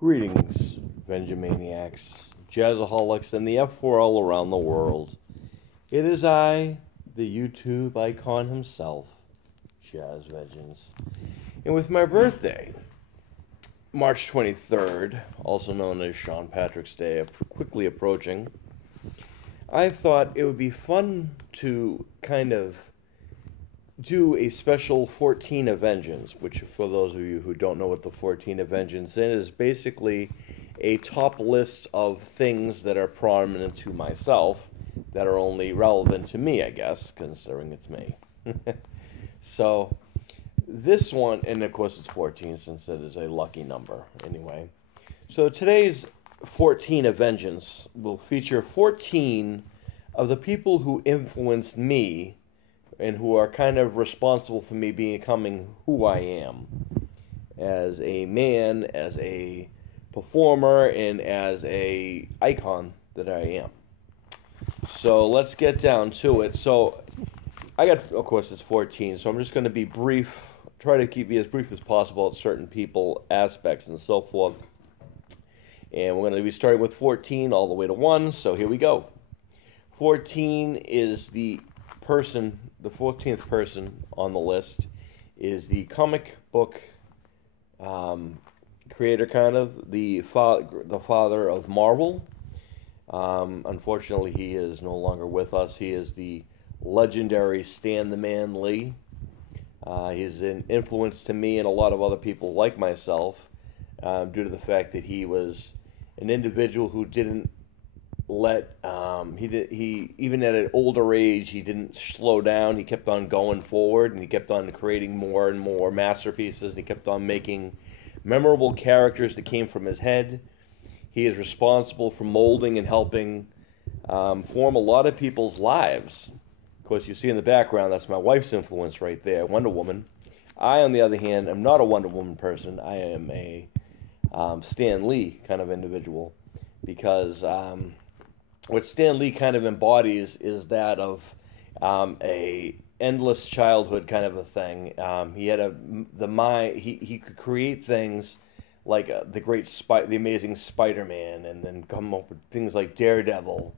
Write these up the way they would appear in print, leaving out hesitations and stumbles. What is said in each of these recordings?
Greetings, Vengemaniacs, Jazzaholics, and the F4 all around the world. It is I, the YouTube icon himself, Jazz Vengeance. And with my birthday, March 23rd, also known as Sean Patrick's Day, quickly approaching, I thought it would be fun to kind of do a special 14 of Vengeance, which for those of you who don't know what the 14 of Vengeance is basically a top list of things that are prominent to myself that are only relevant to me, I guess, considering it's me. So this one, and of course it's 14 since it is a lucky number anyway. So today's 14 of Vengeance will feature 14 of the people who influenced me and who are kind of responsible for me becoming who I am as a man, as a performer, and as a icon that I am. So let's get down to it. So I got, of course, it's 14, so I'm just going to be brief, try to be as brief as possible at certain people, aspects, and so forth. And we're going to be starting with 14 all the way to 1, so here we go. 14 is the person, the 14th person on the list is the comic book creator, kind of the father of Marvel. Unfortunately, he is no longer with us. He is the legendary Stan the Man Lee. He's an influence to me and a lot of other people like myself due to the fact that he was an individual who didn't let he even at an older age, he didn't slow down. He kept on going forward, and he kept on creating more and more masterpieces, and he kept on making memorable characters that came from his head. He is responsible for molding and helping form a lot of people's lives. Of course, you see in the background, that's my wife's influence right there, Wonder Woman. I, on the other hand, am not a Wonder Woman person. I am a Stan Lee kind of individual, because what Stan Lee kind of embodies is that of a endless childhood kind of a thing. He had the mind. He could create things like the Amazing Spider-Man, and then come up with things like Daredevil,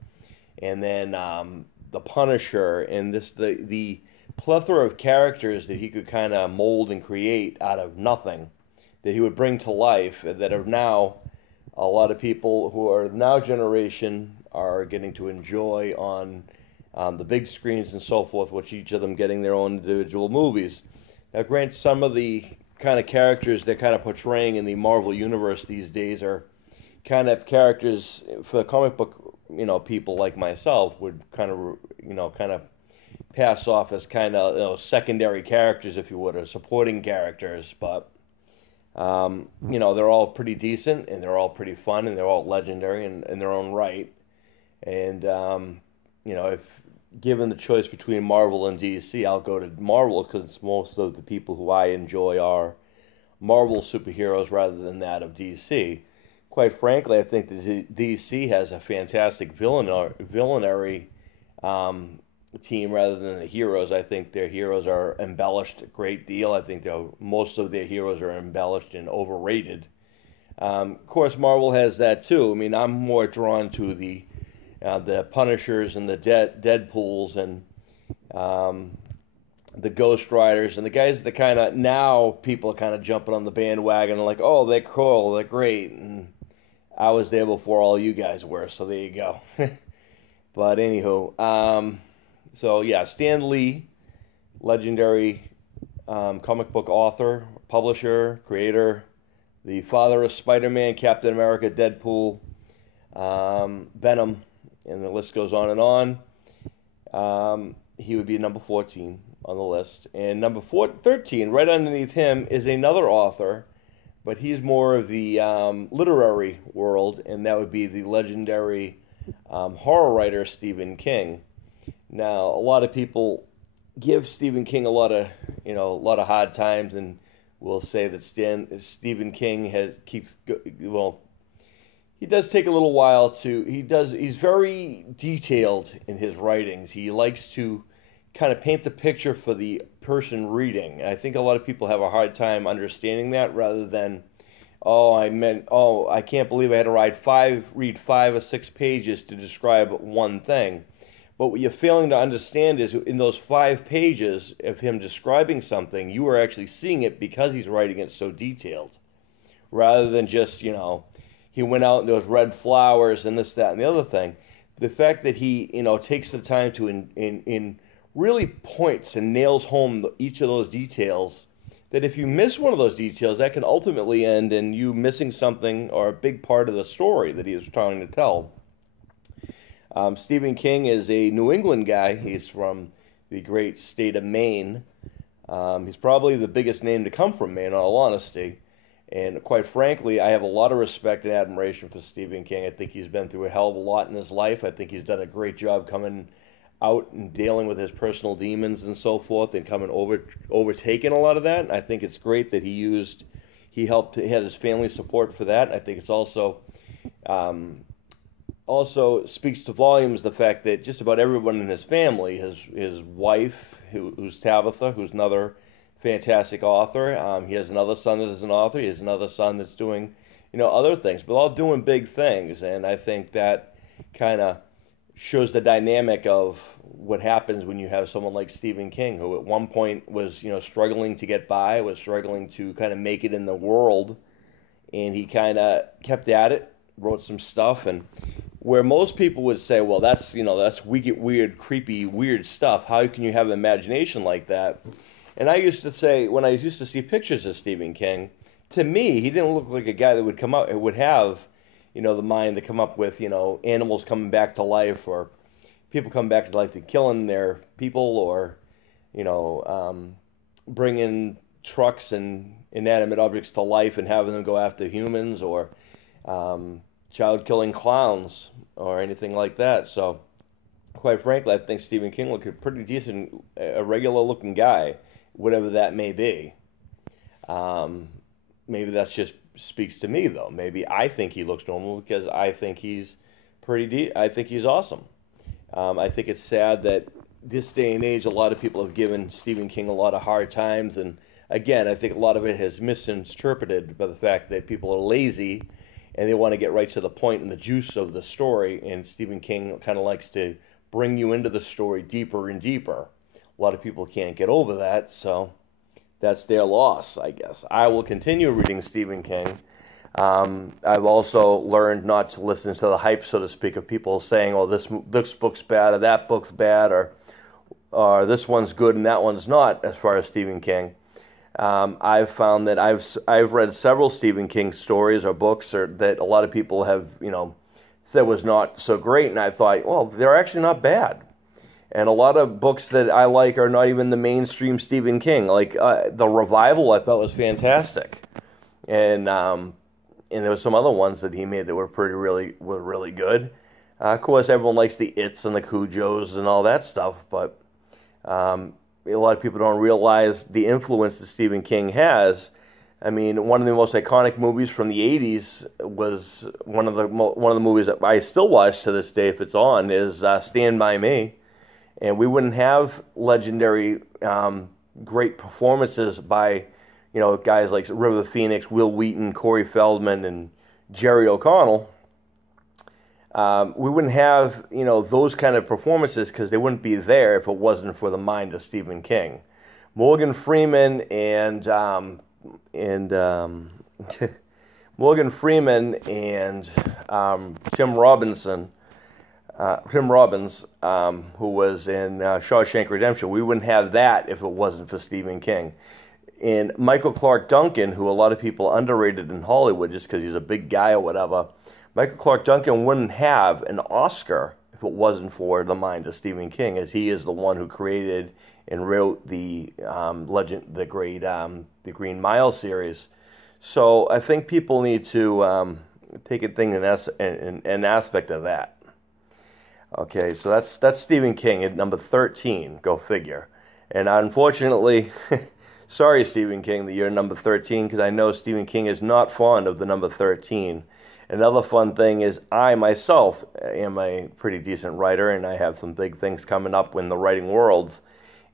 and then the Punisher, and the plethora of characters that he could kind of mold and create out of nothing, that he would bring to life, that are now a lot of people who are now generation are getting to enjoy on the big screens and so forth, which each of them getting their own individual movies. Now, granted, some of the kind of characters they're kind of portraying in the Marvel Universe these days are kind of characters for comic book, people like myself would kind of pass off as kind of secondary characters, if you would, or supporting characters, but they're all pretty decent, and they're all pretty fun, and they're all legendary in their own right. And, if given the choice between Marvel and DC, I'll go to Marvel, because most of the people who I enjoy are Marvel superheroes rather than that of DC. Quite frankly, I think that DC has a fantastic villainary team rather than the heroes. I think their heroes are embellished a great deal. I think most of their heroes are embellished and overrated. Of course, Marvel has that too. I mean, I'm more drawn to the Punishers and the Deadpools and the Ghost Riders and the guys that kind of, now people are kind of jumping on the bandwagon and like, oh, they're cool, they're great, and I was there before all you guys were, so there you go. But anywho, so yeah, Stan Lee, legendary comic book author, publisher, creator, the father of Spider-Man, Captain America, Deadpool, Venom, and the list goes on and on. He would be number 14 on the list. And number 13, right underneath him, is another author, but he's more of the literary world, and that would be the legendary horror writer Stephen King. Now, a lot of people give Stephen King a lot of hard times, and will say that Stephen King he does take a little while he's very detailed in his writings. He likes to kind of paint the picture for the person reading. And I think a lot of people have a hard time understanding that, rather than I can't believe I had to read 5 or 6 pages to describe one thing. But what you're failing to understand is in those 5 pages of him describing something, you are actually seeing it because he's writing it so detailed, rather than just, he went out and there was red flowers and this, that, and the other thing. The fact that he, takes the time to in really points and nails home each of those details, that if you miss one of those details, that can ultimately end in you missing something or a big part of the story that he was trying to tell. Stephen King is a New England guy. He's from the great state of Maine. He's probably the biggest name to come from Maine, in all honesty. And quite frankly, I have a lot of respect and admiration for Stephen King. I think he's been through a hell of a lot in his life. I think he's done a great job coming out and dealing with his personal demons and so forth, and overtaking a lot of that. And I think it's great that he had his family support for that. I think it's also speaks to volumes the fact that just about everyone in his family, his wife, who's Tabitha, who's another fantastic author. He has another son that is an author. He has another son that's doing, other things, but all doing big things. And I think that kind of shows the dynamic of what happens when you have someone like Stephen King, who at one point was, struggling to get by, was struggling to kind of make it in the world, and he kind of kept at it, wrote some stuff, and where most people would say, well, that's weird, creepy, weird stuff. How can you have an imagination like that? And I used to say, when I used to see pictures of Stephen King, to me, he didn't look like a guy that would have, the mind to come up with, animals coming back to life, or people coming back to life to killing their people, or, bringing trucks and inanimate objects to life and having them go after humans, or child-killing clowns, or anything like that. So, quite frankly, I think Stephen King looked a pretty decent, a regular-looking guy, whatever that may be. Maybe that's just speaks to me, though. Maybe I think he looks normal because I think he's I think he's awesome. I think it's sad that this day and age, a lot of people have given Stephen King a lot of hard times, and again, I think a lot of it has misinterpreted by the fact that people are lazy and they want to get right to the point and the juice of the story, and Stephen King kind of likes to bring you into the story deeper and deeper. A lot of people can't get over that, so that's their loss, I guess. I will continue reading Stephen King. I've also learned not to listen to the hype, so to speak, of people saying, "Oh, this book's bad," or "That book's bad," or "This one's good and that one's not." As far as Stephen King, I've found that I've read several Stephen King stories or books that a lot of people have said was not so great, and I thought, well, they're actually not bad. And a lot of books that I like are not even the mainstream Stephen King. Like The Revival, I thought was fantastic, and there were some other ones that he made that were really good. Of course, everyone likes the It's and the Cujos and all that stuff, but a lot of people don't realize the influence that Stephen King has. I mean, one of the most iconic movies from the '80s was one of the movies that I still watch to this day if it's on, is Stand By Me. And we wouldn't have legendary, great performances by, guys like River Phoenix, Will Wheaton, Corey Feldman, and Jerry O'Connell. We wouldn't have, those kind of performances because they wouldn't be there if it wasn't for the mind of Stephen King. Morgan Freeman and Tim Robbins, who was in Shawshank Redemption. We wouldn't have that if it wasn't for Stephen King. And Michael Clark Duncan, who a lot of people underrated in Hollywood just because he's a big guy or whatever, Michael Clark Duncan wouldn't have an Oscar if it wasn't for the mind of Stephen King, as he is the one who created and wrote the the Green Mile series. So I think people need to take a thing an aspect of that. Okay, so that's Stephen King at number 13. Go figure. And unfortunately, sorry Stephen King that you're number 13, because I know Stephen King is not fond of the number 13. Another fun thing is I myself am a pretty decent writer, and I have some big things coming up in the writing world.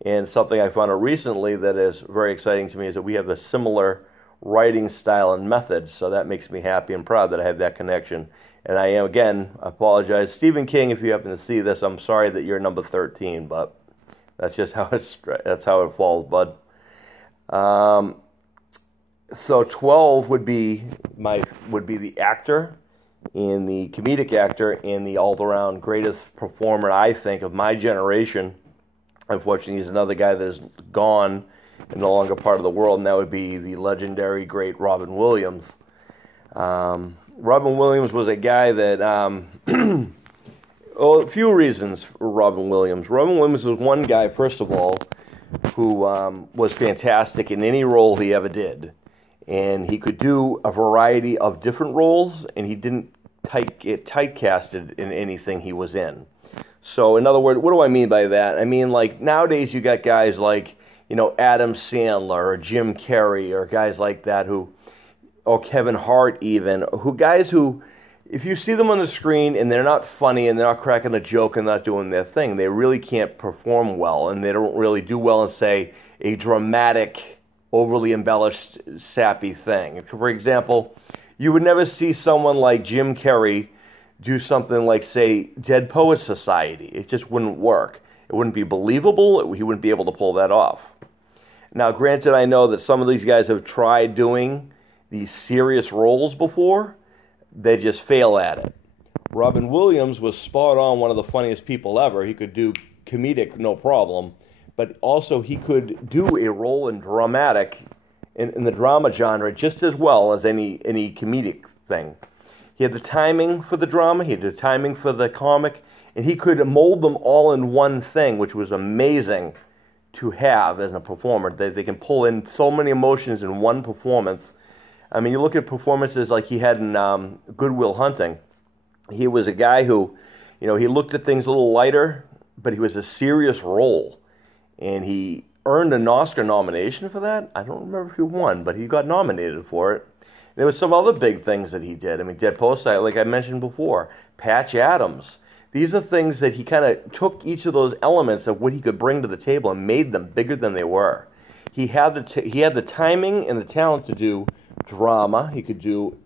And something I found out recently that is very exciting to me is that we have a similar writing style and method. So that makes me happy and proud that I have that connection. And I am, again, I apologize. Stephen King, if you happen to see this, I'm sorry that you're number 13, but that's just how that's how it falls, bud. So 12 would be the actor, and the comedic actor, and the all-around greatest performer, I think, of my generation. Unfortunately, he's another guy that is gone and no longer part of the world, and that would be the legendary great Robin Williams. Robin Williams was a guy that, a few reasons for Robin Williams. Robin Williams was one guy, first of all, who was fantastic in any role he ever did. And he could do a variety of different roles, and he didn't get typecasted in anything he was in. So, in other words, what do I mean by that? I mean, like, nowadays you got guys like, Adam Sandler or Jim Carrey or guys like that or Kevin Hart even, guys who, if you see them on the screen and they're not funny and they're not cracking a joke and not doing their thing, they really can't perform well, and they don't really do well in, say, a dramatic, overly embellished, sappy thing. For example, you would never see someone like Jim Carrey do something like, say, Dead Poets Society. It just wouldn't work. It wouldn't be believable. He wouldn't be able to pull that off. Now, granted, I know that some of these guys have tried doing these serious roles before. They just fail at it. Robin Williams was spot on, one of the funniest people ever. He could do comedic, no problem. But also he could do a role in dramatic, in the drama genre, just as well as any comedic thing. He had the timing for the drama, he had the timing for the comic, and he could mold them all in one thing, which was amazing to have as a performer. They can pull in so many emotions in one performance. I mean, you look at performances like he had in Good Will Hunting. He was a guy who, he looked at things a little lighter, but he was a serious role. And he earned an Oscar nomination for that. I don't remember if he won, but he got nominated for it. There was some other big things that he did. I mean, Dead Poets, like I mentioned before, Patch Adams. These are things that he kind of took each of those elements of what he could bring to the table and made them bigger than they were. He had the timing and the talent to do drama. He could do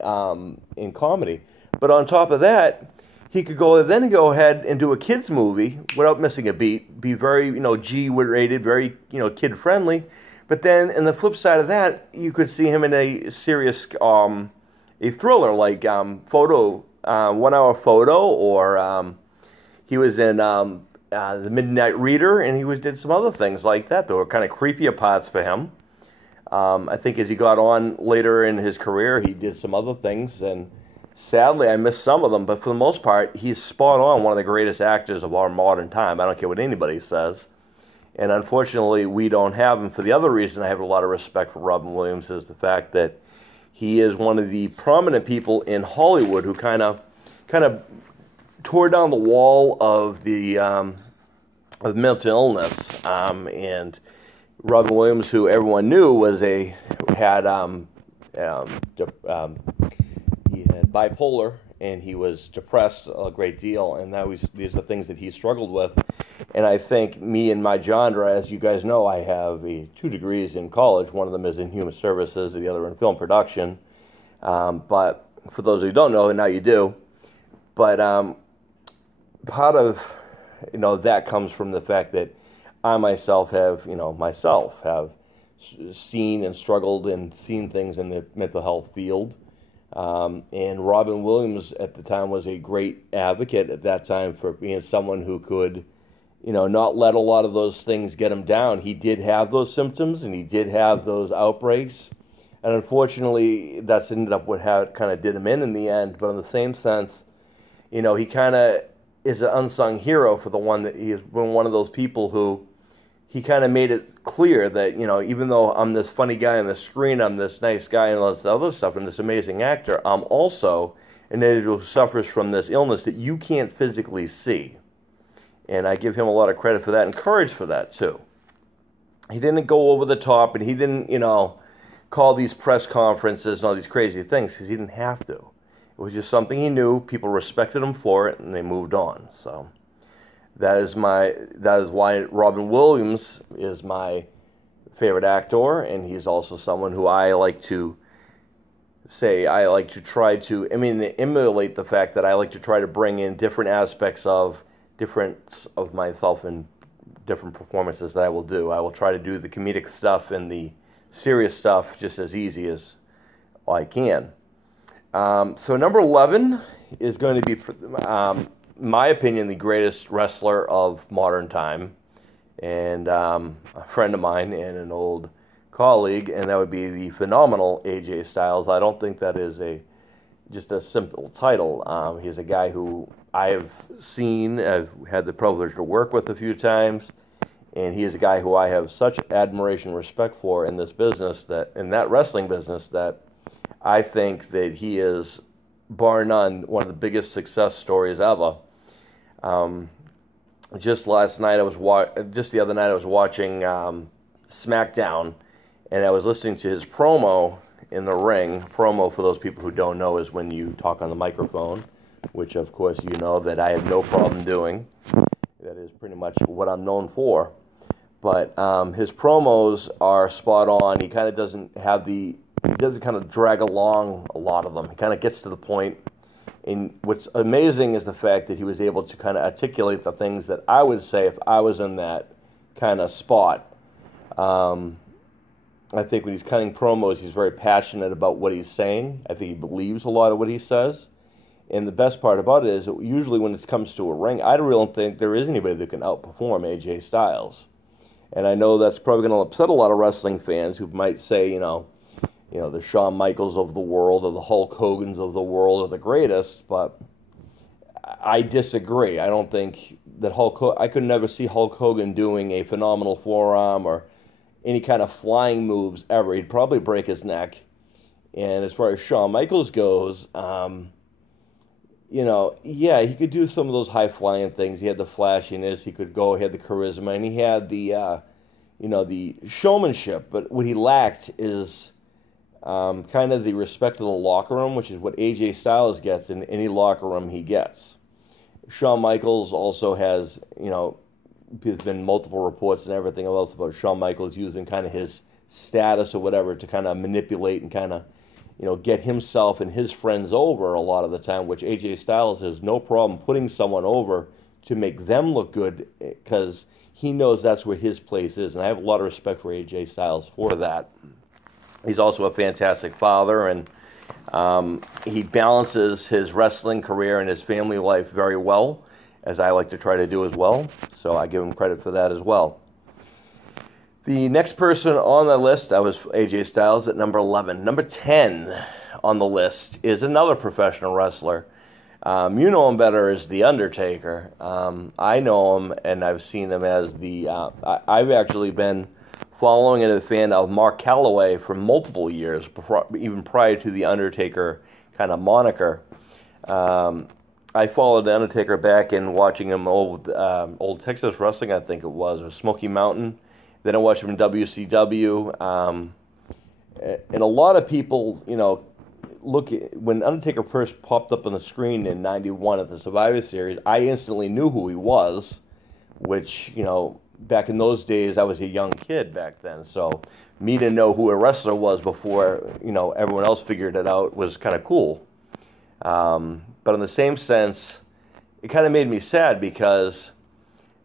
in comedy. But on top of that, he could go ahead and do a kids movie without missing a beat, be very, G-rated, very, kid-friendly. But then, in the flip side of that, you could see him in a serious, a thriller like 1 Hour Photo, or he was in The Midnight Reader, and he did some other things like that that were kind of creepier parts for him. I think as he got on later in his career, he did some other things, and sadly, I missed some of them, but for the most part, he's spot on, one of the greatest actors of our modern time. I don't care what anybody says. And unfortunately, we don't have him. For the other reason I have a lot of respect for Robin Williams is the fact that he is one of the prominent people in Hollywood who kind of tore down the wall of the of mental illness. And Robin Williams, who everyone knew had bipolar, and he was depressed a great deal, and these are things that he struggled with. And I think me and my genre, as you guys know, I have 2 degrees in college. One of them is in human services, the other in film production. But for those who don't know, and now you do. But part of that comes from the fact that I myself have seen and struggled and seen things in the mental health field. And Robin Williams at the time was a great advocate at that time for being someone who could, not let a lot of those things get him down. He did have those symptoms, and he did have those outbreaks. And unfortunately, that's ended up what kind of did him in the end. But in the same sense, he kind of is an unsung hero for the one that he has been one of those people who he kind of made it clear that, even though I'm this funny guy on the screen, I'm this nice guy and all this other stuff, and this amazing actor, I'm also an individual who suffers from this illness that you can't physically see. And I give him a lot of credit for that and courage for that, too. He didn't go over the top, and he didn't, call these press conferences and all these crazy things, because he didn't have to. It was just something he knew, people respected him for it, and they moved on. So that is why Robin Williams is my favorite actor, and he's also someone who I like to say I like to try to, emulate the fact that I like to try to bring in different aspects of myself in different performances that I will do. I will try to do the comedic stuff and the serious stuff just as easy as I can. So number 11 is going to be, my opinion, the greatest wrestler of modern time, and a friend of mine and an old colleague, and that would be the phenomenal AJ Styles. I don't think that is just a simple title. He's a guy who I've had the privilege to work with a few times, and he is a guy who I have such admiration and respect for in this business, in that wrestling business, that I think that he is, bar none, one of the biggest success stories ever. Just the other night I was watching SmackDown, and I was listening to his promo in the ring. Promo, for those people who don't know, is when you talk on the microphone, which of course you know that I have no problem doing. That is pretty much what I'm known for. But his promos are spot on. He kind of doesn't kind of drag along a lot of them. He kind of gets to the point. And what's amazing is the fact that he was able to kind of articulate the things that I would say if I was in that kind of spot. I think when he's cutting promos, he's very passionate about what he's saying. I think he believes a lot of what he says. And the best part about it is that usually when it comes to a ring, I don't really think there is anybody that can outperform AJ Styles. And I know that's probably going to upset a lot of wrestling fans who might say, the Shawn Michaels of the world or the Hulk Hogans of the world are the greatest, but I disagree. I don't think that I could never see Hulk Hogan doing a phenomenal forearm or any kind of flying moves ever. He'd probably break his neck. And as far as Shawn Michaels goes, he could do some of those high-flying things. He had the flashiness. He had the charisma, and he had the showmanship. But what he lacked is kind of the respect of the locker room, which is what AJ Styles gets in any locker room he gets. Shawn Michaels also has, there's been multiple reports and everything else about Shawn Michaels using kind of his status or whatever to kind of manipulate and kind of, get himself and his friends over a lot of the time, which AJ Styles has no problem putting someone over to make them look good because he knows that's where his place is. And I have a lot of respect for AJ Styles for that. He's also a fantastic father, and he balances his wrestling career and his family life very well, as I like to try to do as well. So I give him credit for that as well. The next person on the list, that was AJ Styles at number 11. Number 10 on the list is another professional wrestler. You know him better as The Undertaker. I know him, and I've seen him as I've actually been following and a fan of Mark Calloway for multiple years, even prior to the Undertaker kind of moniker. I followed the Undertaker back in watching him old Texas Wrestling, I think it was, or Smoky Mountain. Then I watched him in WCW. And a lot of people, when Undertaker first popped up on the screen in '91 at the Survivor Series, I instantly knew who he was, which, back in those days, I was a young kid back then. So me to know who a wrestler was before, everyone else figured it out was kind of cool. But in the same sense, it kind of made me sad because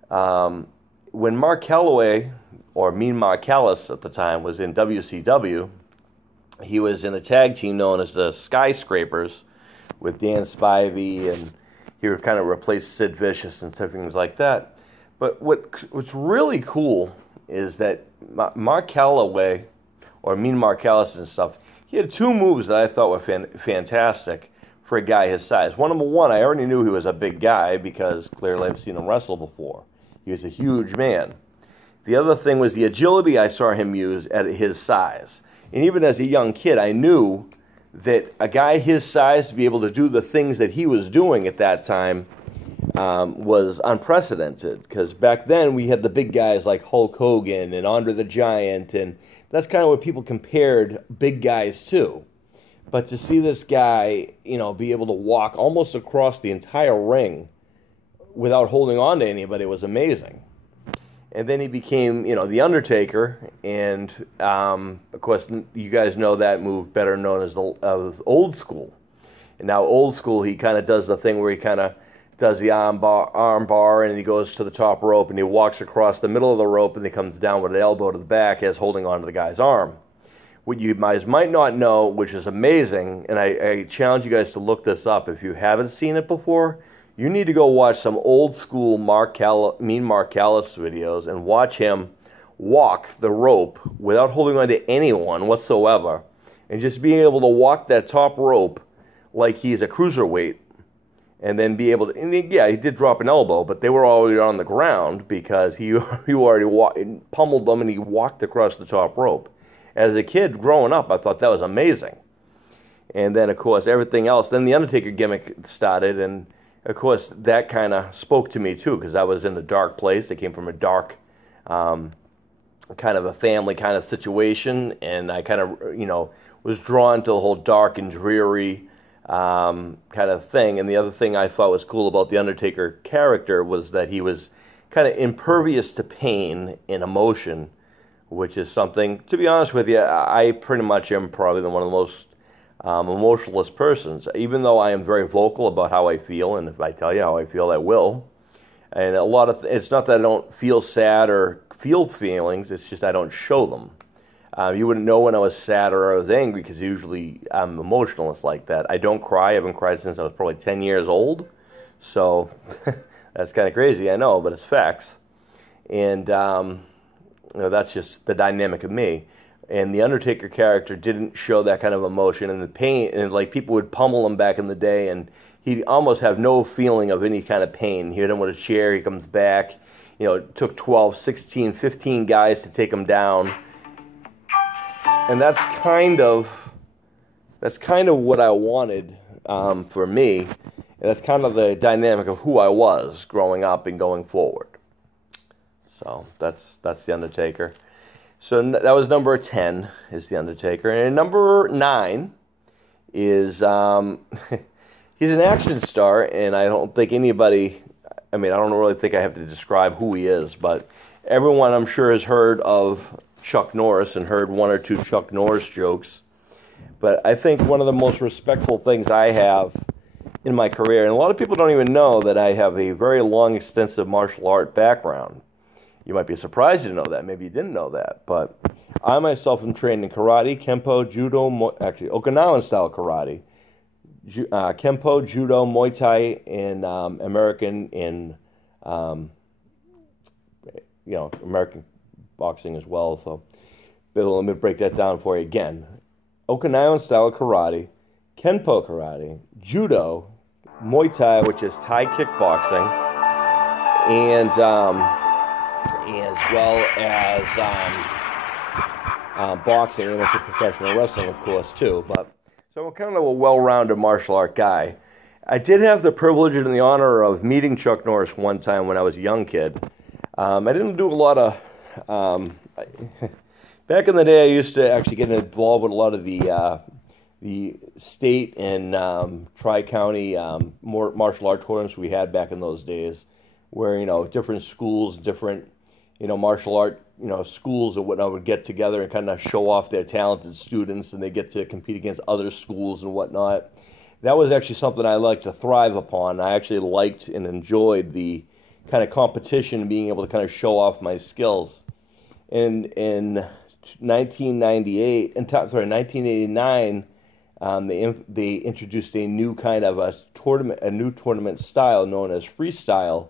when Mark Calloway, or Mean Mark Callis at the time, was in WCW, he was in a tag team known as the Skyscrapers with Dan Spivey, and he would kind of replace Sid Vicious and things like that. But what's really cool is that Mark Calloway, or Mean Mark Callis and stuff, he had two moves that I thought were fantastic for a guy his size. Number one, I already knew he was a big guy because clearly I've seen him wrestle before. He was a huge man. The other thing was the agility I saw him use at his size. And even as a young kid, I knew that a guy his size to be able to do the things that he was doing at that time was unprecedented. Because back then we had the big guys like Hulk Hogan and Andre the Giant, and that's kind of what people compared big guys to. But to see this guy, be able to walk almost across the entire ring without holding on to anybody was amazing. And then he became, the Undertaker, and of course, you guys know that move, better known as as Old School. And now Old School, he kind of does the thing where he kind of does the arm bar, and he goes to the top rope, and he walks across the middle of the rope, and he comes down with an elbow to the back as holding onto the guy's arm. What you guys might not know, which is amazing, and I challenge you guys to look this up if you haven't seen it before. You need to go watch some old school Mean Mark Callis videos and watch him walk the rope without holding on to anyone whatsoever, and just being able to walk that top rope like he's a cruiserweight, and then be able to. And he did drop an elbow, but they were already on the ground because he already pummeled them, and he walked across the top rope. As a kid growing up, I thought that was amazing. And then, of course, everything else. Then the Undertaker gimmick started, and of course, that kind of spoke to me, too, because I was in a dark place. I came from a dark, kind of a family kind of situation, and I kind of, was drawn to the whole dark and dreary kind of thing. And the other thing I thought was cool about the Undertaker character was that he was kind of impervious to pain and emotion, which is something, to be honest with you, I pretty much am probably one of the most emotionless persons, even though I am very vocal about how I feel, and if I tell you how I feel, I will. And it's not that I don't feel sad or feel feelings, it's just I don't show them. You wouldn't know when I was sad or I was angry, because usually I'm emotionless like that. I don't cry. I haven't cried since I was probably 10 years old, so that's kind of crazy, I know, but it's facts. And that's just the dynamic of me. And the Undertaker character didn't show that kind of emotion and the pain, and like people would pummel him back in the day, and he'd almost have no feeling of any kind of pain. He hit him with a chair, he comes back. It took 12, 16, 15 guys to take him down. And that's kind of what I wanted for me. And that's kind of the dynamic of who I was growing up and going forward. So that's the Undertaker. So that was number 10 is the Undertaker. And number 9 is, he's an action star, and I don't think anybody, I don't really think I have to describe who he is, but everyone I'm sure has heard of Chuck Norris and heard one or two Chuck Norris jokes. But I think one of the most respectful things I have in my career, and a lot of people don't even know that I have a very long, extensive martial art background. You might be surprised to know that. Maybe you didn't know that. But I myself am trained in karate, kempo, judo, Okinawan-style karate, kempo, judo, Muay Thai, and American and American boxing as well. So let me break that down for you again. Okinawan-style karate, kenpo karate, judo, Muay Thai, which is Thai kickboxing, and as well as boxing, and went to professional wrestling, of course, too. But so I'm kind of a well-rounded martial art guy. I did have the privilege and the honor of meeting Chuck Norris one time when I was a young kid. I didn't do a lot of... back in the day, I used to actually get involved with a lot of the state and tri-county martial art tournaments we had back in those days, where different schools, different martial art schools or whatnot would get together and kind of show off their talented students, and they get to compete against other schools and whatnot. That was actually something I liked to thrive upon. I actually liked and enjoyed the kind of competition and being able to kind of show off my skills. And in 1989, they introduced a new kind of a tournament style known as freestyle,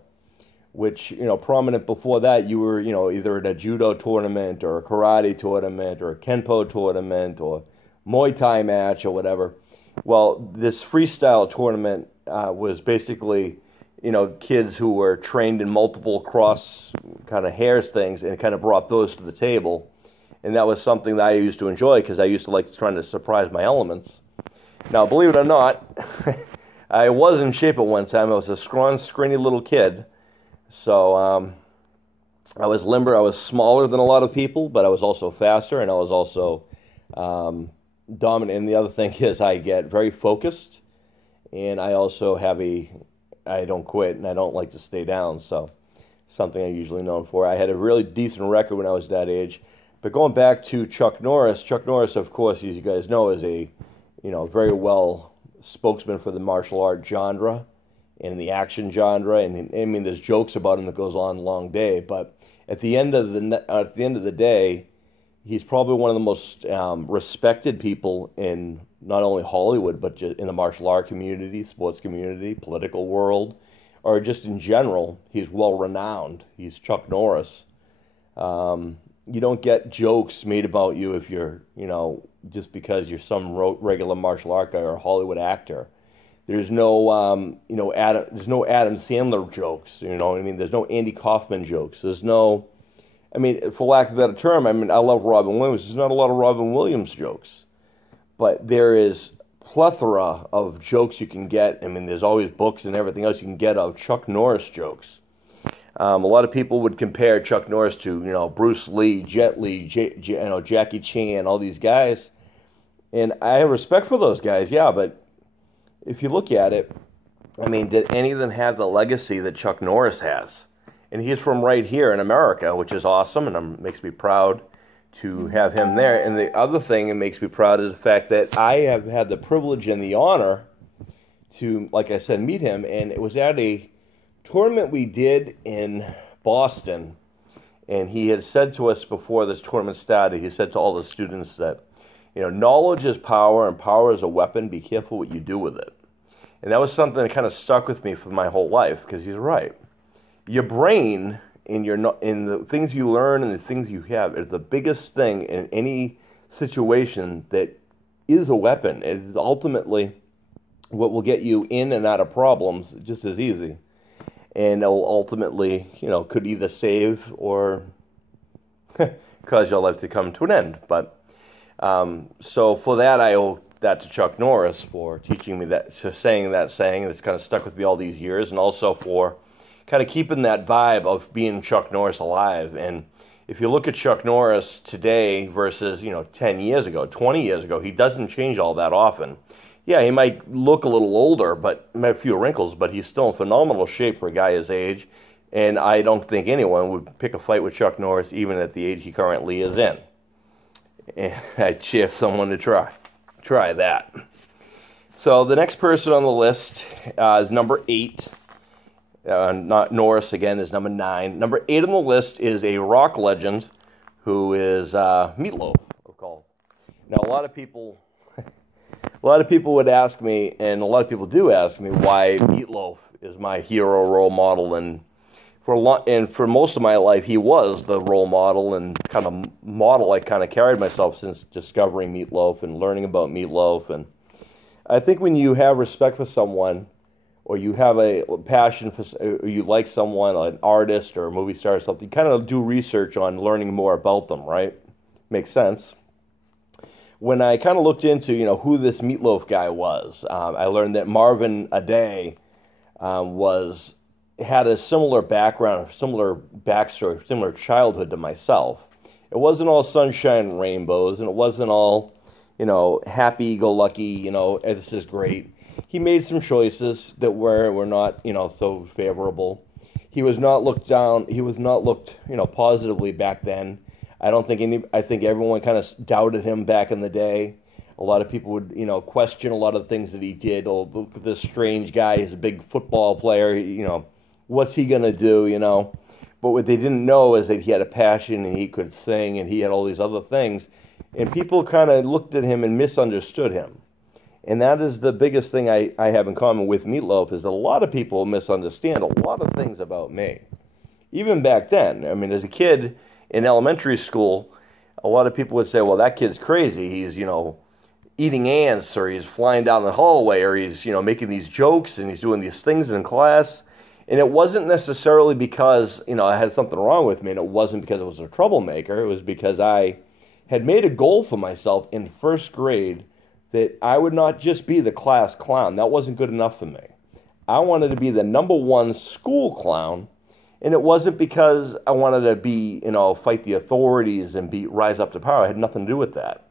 which, prominent before that, you were, either in a judo tournament or a karate tournament or a kenpo tournament or Muay Thai match or whatever. Well, this freestyle tournament was basically, kids who were trained in multiple cross kind of hairs things, and kind of brought those to the table. And that was something that I used to enjoy, because I used to like trying to surprise my elements. Now, believe it or not, I was in shape at one time. I was a scrawny, skinny little kid. So I was limber. I was smaller than a lot of people, but I was also faster, and I was also dominant. And the other thing is I get very focused, and I also have I don't quit, and I don't like to stay down. So something I'm usually known for. I had a really decent record when I was that age. But going back to Chuck Norris, of course, as you guys know, is a very well spokesman for the martial art genre and the action genre. And I mean, there's jokes about him that goes on a long day. But at the end of the day, he's probably one of the most respected people in not only Hollywood, but just in the martial art community, sports community, political world, or just in general. He's well renowned. He's Chuck Norris. You don't get jokes made about you if you're, just because you're some regular martial art guy or a Hollywood actor. There's no, there's no Adam Sandler jokes. You know what I mean? There's no Andy Kaufman jokes. There's no, I mean, for lack of a better term, I mean, I love Robin Williams. There's not a lot of Robin Williams jokes, but there is plethora of jokes you can get. I mean, there's always books and everything else you can get of Chuck Norris jokes. A lot of people would compare Chuck Norris to, Bruce Lee, Jet Li, Jackie Chan, all these guys. And I have respect for those guys, yeah, but if you look at it, I mean, did any of them have the legacy that Chuck Norris has? And he's from right here in America, which is awesome, and makes me proud to have him there. And the other thing that makes me proud is the fact that I have had the privilege and the honor to, like I said, meet him. And it was at a tournament we did in Boston. And he had said to us before this tournament started, he said to all the students that, knowledge is power and power is a weapon. Be careful what you do with it. And that was something that kind of stuck with me for my whole life, because he's right. Your brain in the things you learn and the things you have is the biggest thing in any situation that is a weapon. It is ultimately what will get you in and out of problems just as easy. And it will ultimately, could either save or cause your life to come to an end. But so for that, I owe that to Chuck Norris for teaching me that, saying that's kind of stuck with me all these years, and also for kind of keeping that vibe of being Chuck Norris alive. And if you look at Chuck Norris today versus, 10 years ago, 20 years ago, he doesn't change all that often. Yeah, he might look a little older, but might have a few wrinkles, but he's still in phenomenal shape for a guy his age. And I don't think anyone would pick a fight with Chuck Norris, even at the age he currently is in. And I'd cheer someone to try that. So the next person on the list is number 8. Not Norris again, is number 9. Number 8 on the list is a rock legend who is Meatloaf, we'll call. Now a lot of people would ask me, and a lot of people do ask me, why Meatloaf is my hero role model, and for most of my life he was the role model and kind of model I kind of carried myself since discovering Meatloaf and learning about Meatloaf. And I think when you have respect for someone, or you have a passion for, or you like someone, an artist or a movie star or something, you kind of do research on learning more about them, right? Makes sense. When I kind of looked into, who this Meatloaf guy was, I learned that Marvin Adair had a similar background, similar backstory, similar childhood to myself. It wasn't all sunshine and rainbows, and it wasn't all, happy-go-lucky, this is great. He made some choices that were not, so favorable. He was not looked down. He was not looked, positively back then. I think everyone kind of doubted him back in the day. A lot of people would, question a lot of the things that he did. Oh, look at this strange guy. He's a big football player. What's he going to do, But what they didn't know is that he had a passion and he could sing and he had all these other things. And people kind of looked at him and misunderstood him. And that is the biggest thing I have in common with Meatloaf, is that a lot of people misunderstand a lot of things about me. Even back then, I mean, as a kid in elementary school, a lot of people would say, well, that kid's crazy. He's, eating ants, or he's flying down the hallway, or he's, making these jokes and he's doing these things in class. And it wasn't necessarily because, I had something wrong with me, and it wasn't because I was a troublemaker. It was because I had made a goal for myself in first grade that I would not just be the class clown. That wasn't good enough for me. I wanted to be the number 1 school clown, and it wasn't because I wanted to be, fight the authorities and rise up to power. It had nothing to do with that.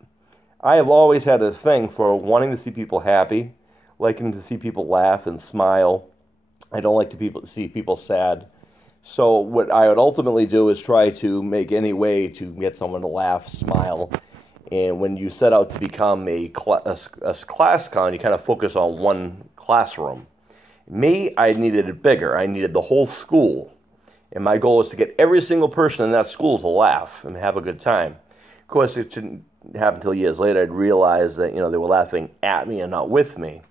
I have always had a thing for wanting to see people happy, liking to see people laugh and smile. I don't like to see people sad. So what I would ultimately do is try to make any way to get someone to laugh, smile. And when you set out to become a class clown, you kind of focus on one classroom. Me, I needed it bigger. I needed the whole school. And my goal was to get every single person in that school to laugh and have a good time. Of course, it didn't happen until years later. I'd realized that, they were laughing at me and not with me.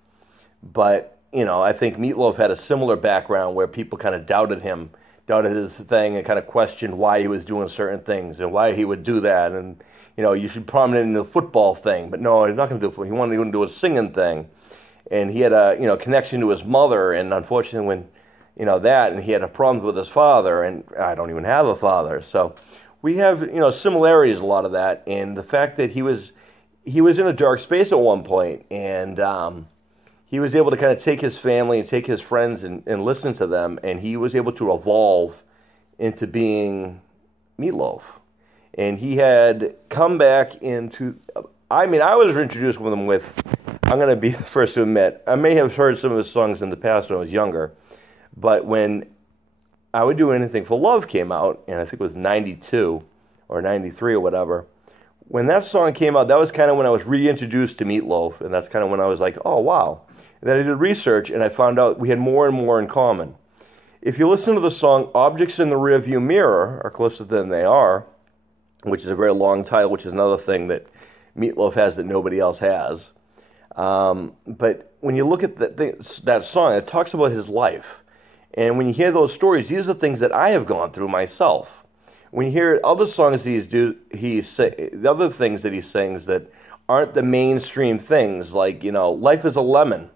But, I think Meatloaf had a similar background where people kind of doubted him, doubted his thing, and kind of questioned why he was doing certain things and why he would do that. And, you should prominent in the football thing. But no, he's not going to do football. He wanted to do a singing thing. And he had a, connection to his mother. And unfortunately, when, and he had a problem with his father. And I don't even have a father. So we have, similarities, a lot of that. And the fact that he was in a dark space at one point, and he was able to kind of take his family and take his friends and listen to them, and he was able to evolve into being Meatloaf. And he had come back into, I was introduced with him with, I'm going to be the first to admit, I may have heard some of his songs in the past when I was younger, but when I Would Do Anything for Love came out, and I think it was 92 or 93 or whatever, when that song came out, that was kind of when I was reintroduced to Meatloaf, and that's kind of when I was like, oh, wow. And then I did research, and I found out we had more and more in common. If you listen to the song Objects in the Rearview Mirror Are Closer Than They Are, which is a very long title, which is another thing that Meatloaf has that nobody else has. But when you look at that song, it talks about his life. And when you hear those stories, these are things that I have gone through myself. When you hear other songs the other things that he sings that aren't the mainstream things, like, Life is a Lemon,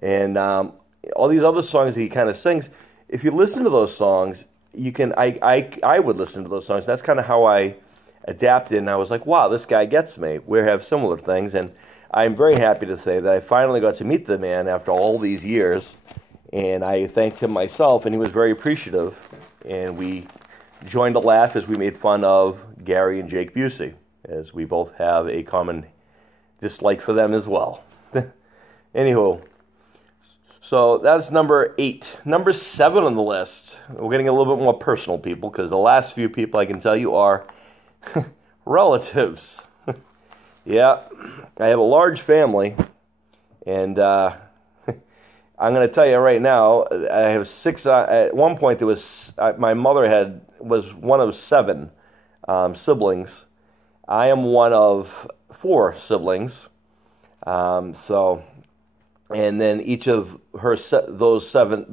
and all these other songs that he kind of sings, if you listen to those songs, I would listen to those songs. That's kind of how I adapted, and I was like, wow, this guy gets me. We have similar things, and I'm very happy to say that I finally got to meet the man after all these years, and I thanked him myself, and he was very appreciative, and we joined a laugh as we made fun of Gary and Jake Busey, as we both have a common dislike for them as well. Anywho, so that's number 8. Number 7 on the list, we're getting a little bit more personal, people, because the last few people I can tell you are relatives. Yeah, I have a large family, and I'm going to tell you right now, I have 6, at one point there was, my mother was one of 7 siblings. I am one of 4 siblings. And then each of those 7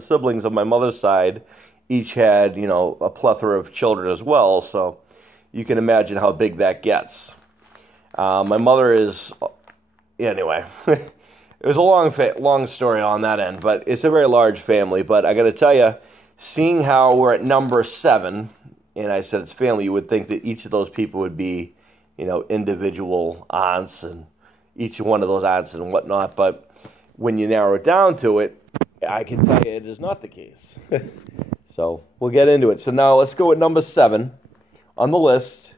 siblings of my mother's side, each had, a plethora of children as well. So you can imagine how big that gets. My mother is, anyway, it was a long story on that end, but it's a very large family. But I got to tell you, seeing how we're at number 7, and I said it's family, you would think that each of those people would be, individual aunts and each one of those aunts and whatnot. But when you narrow it down to it, I can tell you it is not the case. So we'll get into it. So now let's go at number 7 on the list,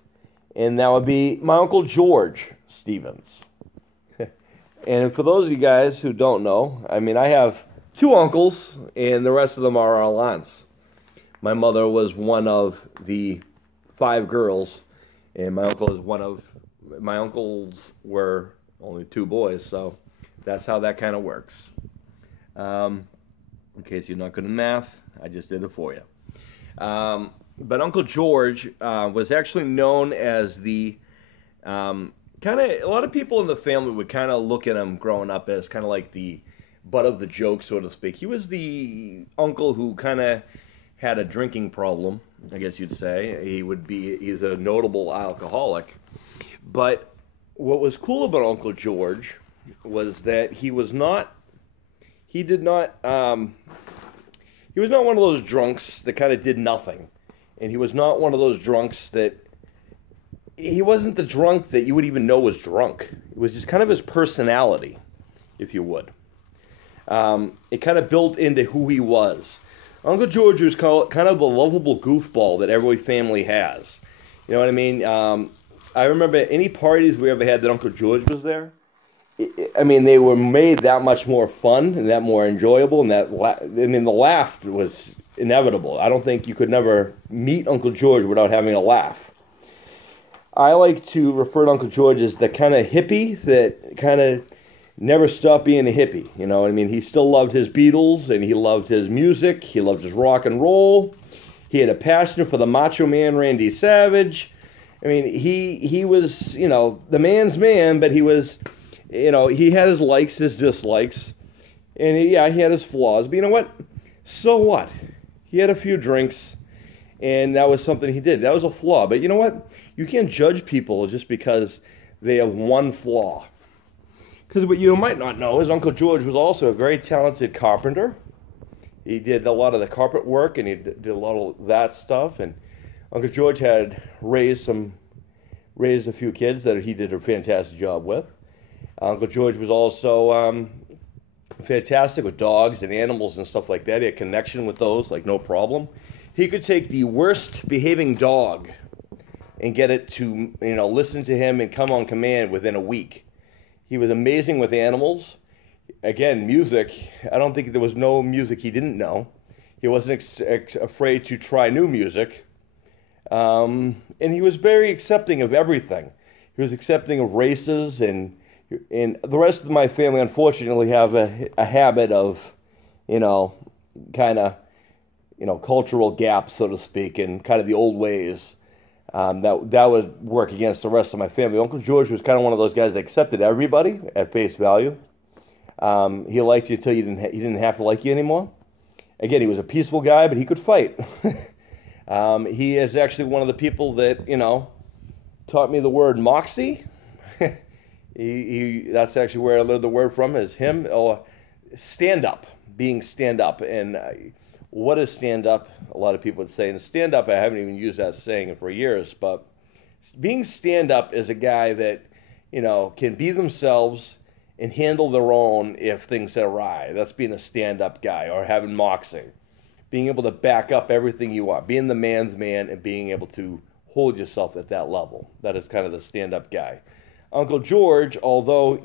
and that would be my Uncle George Stevens. And for those of you guys who don't know, I have 2 uncles, and the rest of them are all aunts. My mother was one of the 5 girls, and my uncles were only 2 boys, so that's how that kind of works. In case you're not good at math, I just did it for you. But Uncle George was actually known as the a lot of people in the family would kind of look at him growing up as kind of like the butt of the joke, so to speak. He was the uncle who kind of had a drinking problem, I guess you'd say. He's a notable alcoholic. But what was cool about Uncle George was that he was not one of those drunks that kind of did nothing. And he was not one of those drunks he wasn't the drunk that you would even know was drunk. It was just kind of his personality, if you would. It kind of built into who he was. Uncle George was kind of the lovable goofball that every family has. You know what I mean? I remember any parties we ever had that Uncle George was there, I mean, they were made that much more fun and that more enjoyable, and I mean, the laugh was inevitable. I don't think you could never meet Uncle George without having a laugh. I like to refer to Uncle George as the kind of hippie that kind of never stopped being a hippie. You know, I mean, he still loved his Beatles, and he loved his music. He loved his rock and roll. He had a passion for the Macho Man, Randy Savage. I mean, he was, you know, the man's man, but he was, you know, he had his likes, his dislikes, and he had his flaws. But you know what? So what? He had a few drinks, and that was something he did. That was a flaw. But you know what? You can't judge people just because they have one flaw. Because what you might not know is Uncle George was also a very talented carpenter. He did a lot of the carpet work, and he did a lot of that stuff. And Uncle George had raised a few kids that he did a fantastic job with. Uncle George was also fantastic with dogs and animals and stuff like that. He had a connection with those, like no problem. He could take the worst behaving dog and get it to, you know, listen to him and come on command within a week. He was amazing with animals. Again, music, I don't think there was no music he didn't know. He wasn't afraid to try new music. And he was very accepting of everything. He was accepting of races, and the rest of my family, unfortunately, have a habit of, you know, kind of, you know, cultural gaps, so to speak, and kind of the old ways. That would work against the rest of my family. Uncle George was kind of one of those guys that accepted everybody at face value. He liked you until he didn't have to like you anymore. Again, he was a peaceful guy, but he could fight. He is actually one of the people that, you know, taught me the word moxie. That's actually where I learned the word from, is him. Stand up, being stand up. And what is stand up? A lot of people would say, and stand up, I haven't even used that saying for years, but being stand up is a guy that, you know, can be themselves and handle their own if things are awry. That's being a stand up guy, or having moxie. Being able to back up everything you are, being the man's man, and being able to hold yourself at that level. That is kind of the stand up guy. Uncle George, although,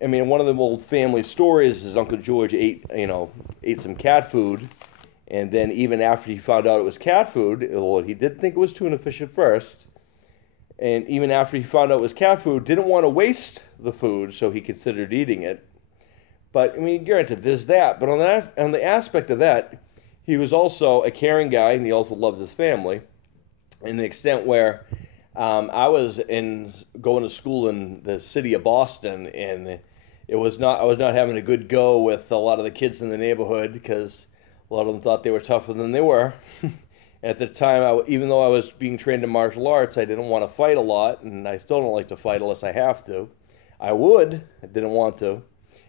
I mean, one of the old family stories is Uncle George ate some cat food, and then even after he found out it was cat food, well, he did think it was tuna fish at first, and even after he found out it was cat food, didn't want to waste the food, so he considered eating it. But, I mean, granted, there's that, but on the aspect of that, he was also a caring guy, and he also loved his family, in the extent where I was going to school in the city of Boston, and I was not having a good go with a lot of the kids in the neighborhood, because a lot of them thought they were tougher than they were. At the time, even though I was being trained in martial arts, I didn't want to fight a lot, and I still don't like to fight unless I have to. I didn't want to.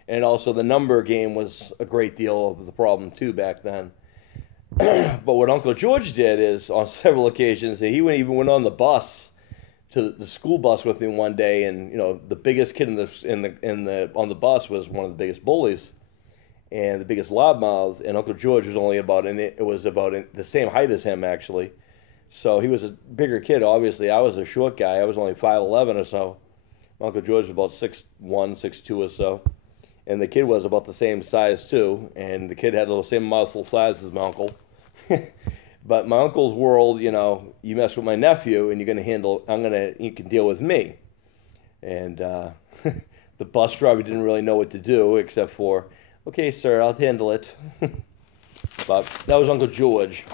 And also the number game was a great deal of the problem too back then. But what Uncle George did is, on several occasions, he even went on the bus, to the school bus with me one day, and you know, the biggest kid on the bus was one of the biggest bullies and the biggest loudmouths, and Uncle George was only about the same height as him, actually. So he was a bigger kid. Obviously, I was a short guy. I was only 5'11" or so. Uncle George was about 6'1", 6'2" or so. And the kid was about the same size too, and the kid had the same muscle size as my uncle. But my uncle's world, you know, you mess with my nephew, and you can deal with me. And the bus driver didn't really know what to do, except for, okay, sir, I'll handle it. But that was Uncle George.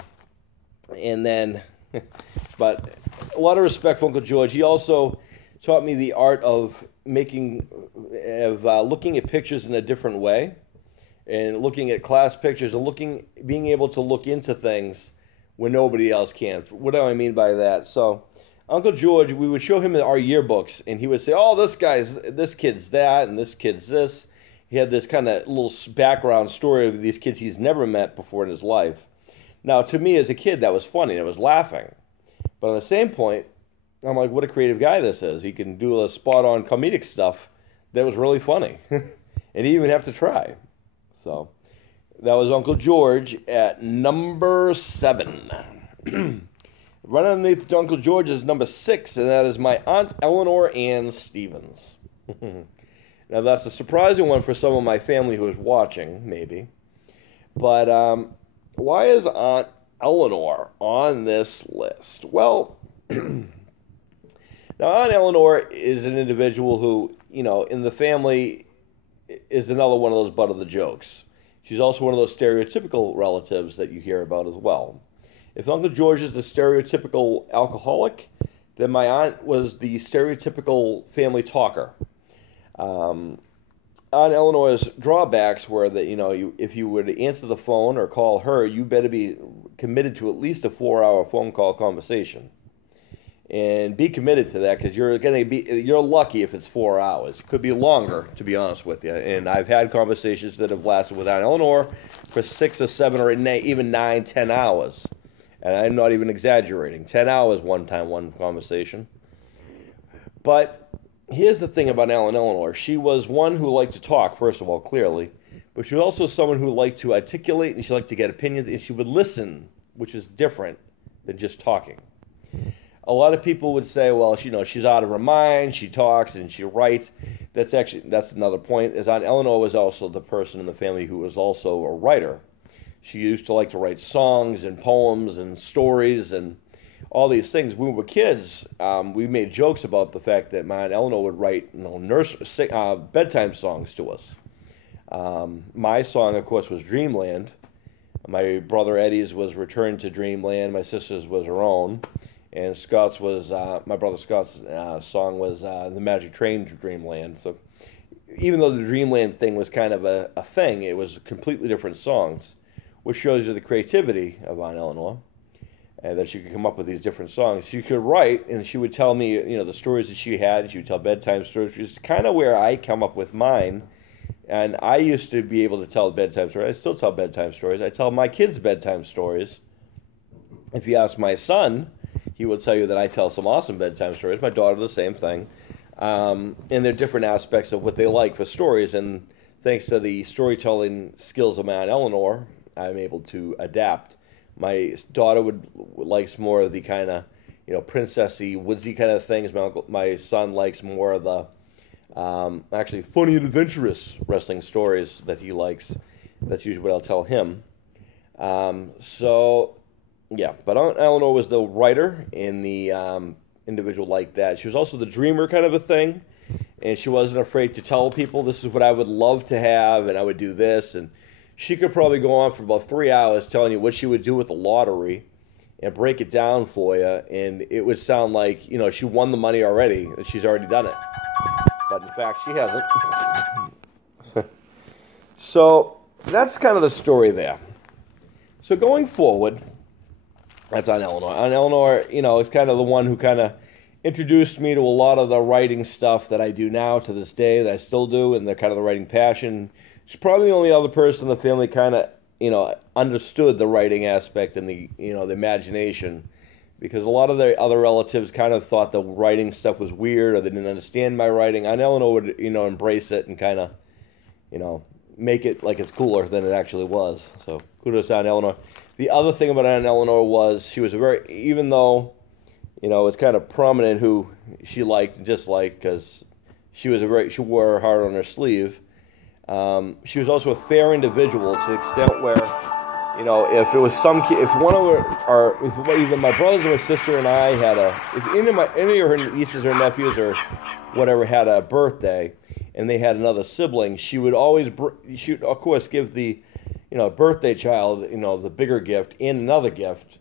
And then, but a lot of respect for Uncle George. He also taught me the art of looking at pictures in a different way, and looking at class pictures, and being able to look into things when nobody else can. What do I mean by that? So Uncle George, we would show him our yearbooks, and he would say, oh, this kid's that, and this kid's this. He had this kind of little background story of these kids he's never met before in his life. Now, to me as a kid, that was funny, and I was laughing. But on the same point, I'm like, what a creative guy this is. He can do a spot-on comedic stuff that was really funny. And he didn't even have to try. So that was Uncle George at number 7. Right underneath Uncle George is number 6, and that is my Aunt Eleanor Ann Stevens. Now, that's a surprising one for some of my family who is watching, maybe. But why is Aunt Eleanor on this list? Well, now Aunt Eleanor is an individual who, in the family is another one of those butt of the jokes. She's also one of those stereotypical relatives that you hear about as well. If Uncle George is the stereotypical alcoholic, then my aunt was the stereotypical family talker. Aunt Eleanor's drawbacks were that, if you were to answer the phone or call her, you better be committed to at least a 4-hour phone call conversation. And be committed to that, because you're lucky if it's 4 hours. It could be longer, to be honest with you. And I've had conversations that have lasted with Aunt Eleanor for 6 or 7 or even 9, 10 hours. And I'm not even exaggerating. 10 hours one conversation. But here's the thing about Aunt Eleanor. She was one who liked to talk, first of all, clearly. But she was also someone who liked to articulate, and she liked to get opinions, and she would listen, which is different than just talking. A lot of people would say, well, she's out of her mind, she talks and she writes. That's another point, is Aunt Eleanor was also the person in the family who was also a writer. She used to like to write songs and poems and stories and all these things. When we were kids, we made jokes about the fact that my Aunt Eleanor would write bedtime songs to us. My song, of course, was Dreamland. My brother Eddie's was Return to Dreamland. My sister's was her own. And Scott's was, my brother Scott's song was The Magic Train to Dreamland. So even though the Dreamland thing was kind of a thing, it was completely different songs, which shows you the creativity of Aunt Eleanor, and that she could come up with these different songs. She could write, and she would tell me, the stories that she had, and she would tell bedtime stories, which is kind of where I come up with mine. And I used to be able to tell bedtime stories. I still tell bedtime stories. I tell my kids bedtime stories. If you ask my son, he will tell you that I tell some awesome bedtime stories. My daughter, the same thing. And there are different aspects of what they like for stories. And thanks to the storytelling skills of my Aunt Eleanor, I'm able to adapt. My daughter likes more of the kind of, princessy, woodsy kind of things. My son likes more of the actually funny and adventurous wrestling stories that he likes. That's usually what I'll tell him. Yeah, but Aunt Eleanor was the writer and the individual like that. She was also the dreamer kind of a thing, and she wasn't afraid to tell people, this is what I would love to have, and I would do this. And she could probably go on for about 3 hours telling you what she would do with the lottery and break it down for you, and it would sound like, she won the money already, and she's already done it. But in fact, she hasn't. So that's kind of the story there. So going forward, that's Aunt Eleanor. Aunt Eleanor, is kind of the one who kind of introduced me to a lot of the writing stuff that I do now to this day, that I still do, and the kind of the writing passion. She's probably the only other person in the family kind of, understood the writing aspect and the, the imagination, because a lot of the other relatives kind of thought the writing stuff was weird, or they didn't understand my writing. Aunt Eleanor would, embrace it and kind of, make it like it's cooler than it actually was. So kudos to Aunt Eleanor. The other thing about Aunt Eleanor was she was even though, it's kind of prominent who she liked and disliked, because she wore her heart on her sleeve. She was also a fair individual to the extent where, if it was if one of if either my brothers or my sister and I had if any of her nieces or nephews or whatever had a birthday, and they had another sibling, she would always, of course, give the birthday child, the bigger gift and another gift.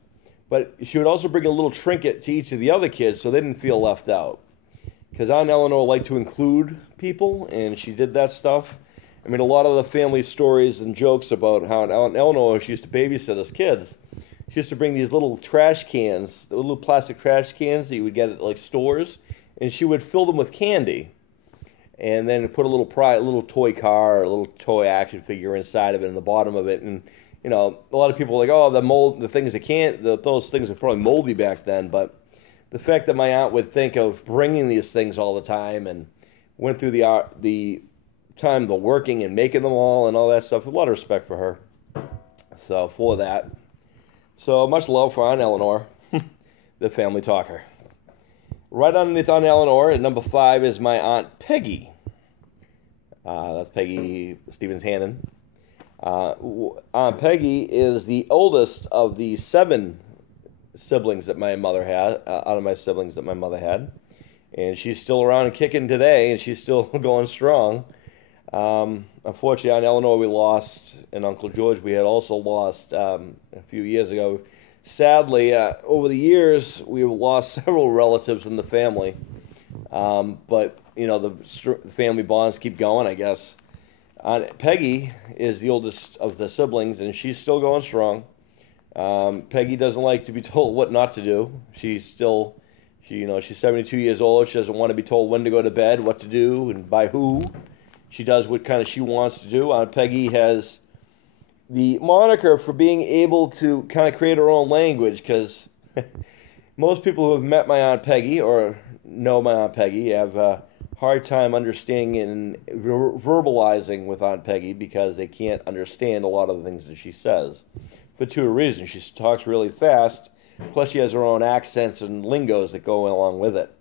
But she would also bring a little trinket to each of the other kids so they didn't feel left out. Because Aunt Eleanor liked to include people, and she did that stuff. I mean, a lot of the family stories and jokes about how Aunt Eleanor, she used to babysit us kids. She used to bring these little trash cans, the little plastic trash cans that you would get at like stores, and she would fill them with candy. And then put a little toy car or a little toy action figure inside of it in the bottom of it. And, a lot of people are like, oh, those things are probably moldy back then. But the fact that my aunt would think of bringing these things all the time and went through the time, the working and making them all and all that stuff, a lot of respect for her. So for that. So much love for Aunt Eleanor, the family talker. Right underneath Aunt Eleanor, at number 5, is my Aunt Peggy. That's Peggy Stevens Hannon. Aunt Peggy is the oldest of the 7 siblings that my mother had, out of my siblings that my mother had. And she's still around and kicking today, and she's still going strong. Unfortunately, in Illinois, we lost, and Uncle George we had also lost a few years ago. Sadly, over the years, we've lost several relatives in the family. But, the family bonds keep going, I guess. Peggy is the oldest of the siblings, and she's still going strong. Peggy doesn't like to be told what not to do. She's 72 years old. She doesn't want to be told when to go to bed, what to do, and by who. She does what kind of she wants to do. Aunt Peggy has the moniker for being able to kind of create her own language, because most people who have met my Aunt Peggy or know my Aunt Peggy have a hard time understanding and verbalizing with Aunt Peggy, because they can't understand a lot of the things that she says. For 2 reasons. She talks really fast, plus she has her own accents and lingos that go along with it.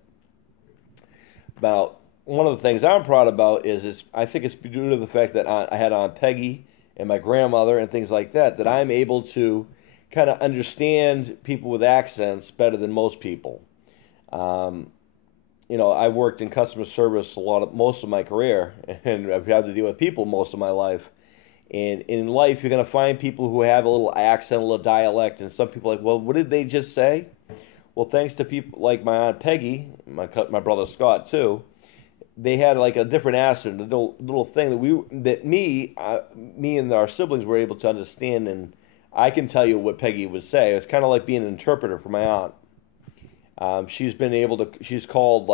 About one of the things I'm proud about is I think it's due to the fact that I had Aunt Peggy and my grandmother and things like that, that I'm able to kind of understand people with accents better than most people. I worked in customer service most of my career, and I've had to deal with people most of my life. And in life, you're going to find people who have a little accent, a little dialect, and some people are like, well, what did they just say? Well, thanks to people like my Aunt Peggy, my brother Scott too, they had like a different accent, a little thing that me and our siblings were able to understand, and I can tell you what Peggy would say. It's kind of like being an interpreter for my aunt. She's called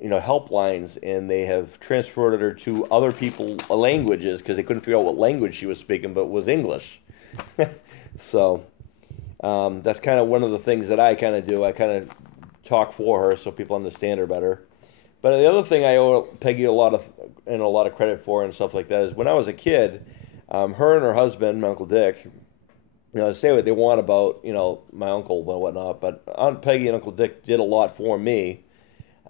helplines, and they have transferred her to other people's languages because they couldn't figure out what language she was speaking, but it was English. So that's kind of one of the things that I kind of do. I kind of talk for her so people understand her better. But the other thing I owe Peggy a lot of credit for and stuff like that is when I was a kid, her and her husband, my Uncle Dick, say what they want about my uncle and whatnot, but Aunt Peggy and Uncle Dick did a lot for me.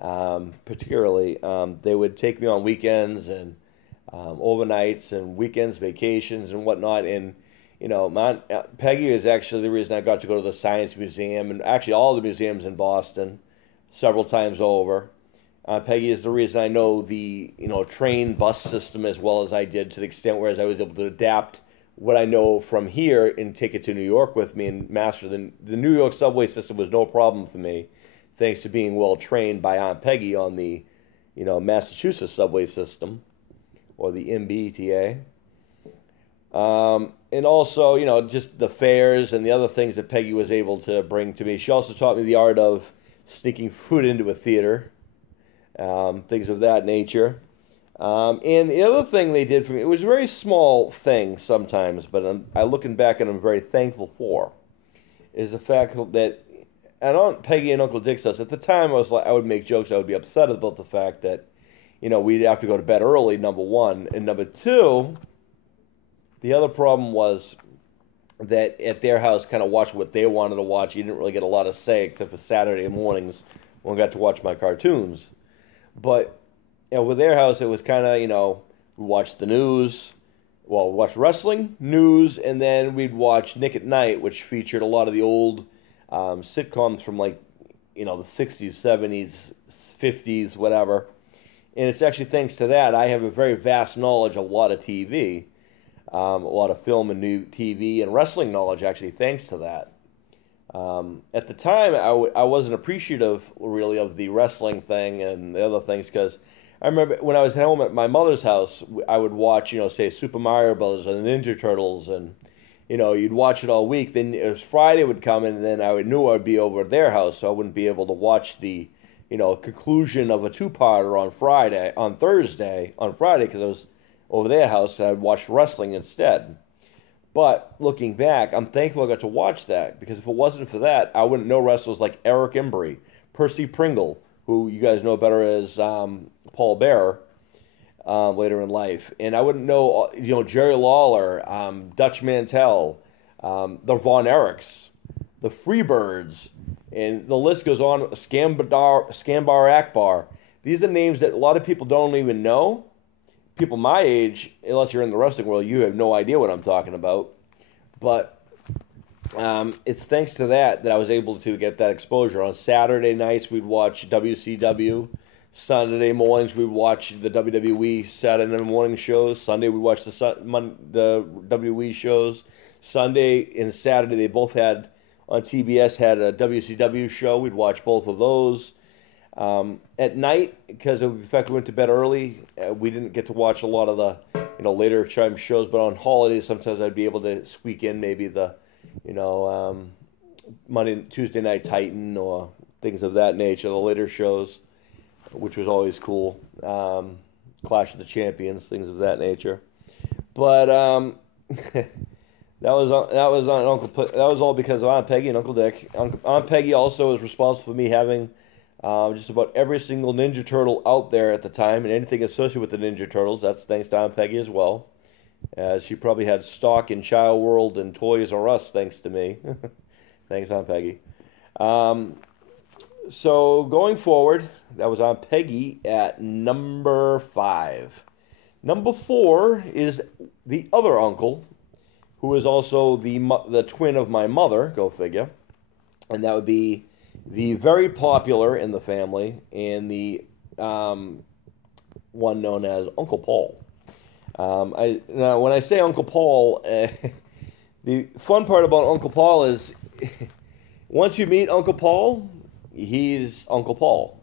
Particularly, they would take me on weekends and overnights and weekends, vacations and whatnot. And Peggy is actually the reason I got to go to the Science Museum and actually all the museums in Boston several times over. Peggy is the reason I know the train bus system as well as I did, to the extent where I was able to adapt what I know from here and take it to New York with me and master the New York subway system. Was no problem for me, thanks to being well trained by Aunt Peggy on the Massachusetts subway system, or the MBTA. And also, just the fares and the other things that Peggy was able to bring to me. She also taught me the art of sneaking food into a theater, things of that nature. And the other thing they did for me, it was a very small thing sometimes, but looking back, and I'm very thankful for, is the fact that, and Aunt Peggy and Uncle Dick says, at the time I would make jokes, I would be upset about the fact that, we'd have to go to bed early, number one. And number two, the other problem was that at their house, kind of watch what they wanted to watch. You didn't really get a lot of say, except for Saturday mornings when I got to watch my cartoons. But, with their house, it was kind of, we watched the news, we watched wrestling, news, and then we'd watch Nick at Night, which featured a lot of the old sitcoms from the 60s, 70s, 50s, whatever. And it's actually thanks to that I have a very vast knowledge of a lot of TV, a lot of film and new TV and wrestling knowledge, actually, thanks to that. At the time, I wasn't appreciative, really, of the wrestling thing and the other things, because I remember when I was home at my mother's house, I would watch, say, Super Mario Brothers or the Ninja Turtles, and you'd watch it all week. Then it was Friday would come, and then I knew I would be over at their house, so I wouldn't be able to watch the, conclusion of a two-parter on Thursday, because I was over their house, and I'd watch wrestling instead. But looking back, I'm thankful I got to watch that, because if it wasn't for that, I wouldn't know wrestlers like Eric Embry, Percy Pringle, who you guys know better as Paul Bearer later in life. And I wouldn't know, Jerry Lawler, Dutch Mantel, the Von Erichs, the Freebirds, and the list goes on, Skambar Akbar. These are names that a lot of people don't even know. People my age, unless you're in the wrestling world, you have no idea what I'm talking about. But it's thanks to that I was able to get that exposure. On Saturday nights, we'd watch WCW. Sunday mornings, we'd watch the WWE Saturday morning shows. Sunday, we'd watch the WWE shows. Sunday and Saturday, they both had, on TBS, had a WCW show. We'd watch both of those. At night, because of the fact we went to bed early, we didn't get to watch a lot of the later time shows. But on holidays, sometimes I'd be able to squeak in maybe the Tuesday Night Titan or things of that nature, the later shows, which was always cool. Clash of the Champions, things of that nature. But that was on Uncle. That was all because of Aunt Peggy and Uncle Dick. Aunt Peggy also was responsible for me having just about every single Ninja Turtle out there at the time, and anything associated with the Ninja Turtles. That's thanks to Aunt Peggy as well. She probably had stock in Child World and Toys R Us thanks to me. Thanks, Aunt Peggy. So going forward, that was Aunt Peggy at number 5. Number 4 is the other uncle, who is also the twin of my mother, go figure. And that would be the very popular in the family and the one known as Uncle Paul. Now, when I say Uncle Paul, the fun part about Uncle Paul is once you meet Uncle Paul, he's Uncle Paul.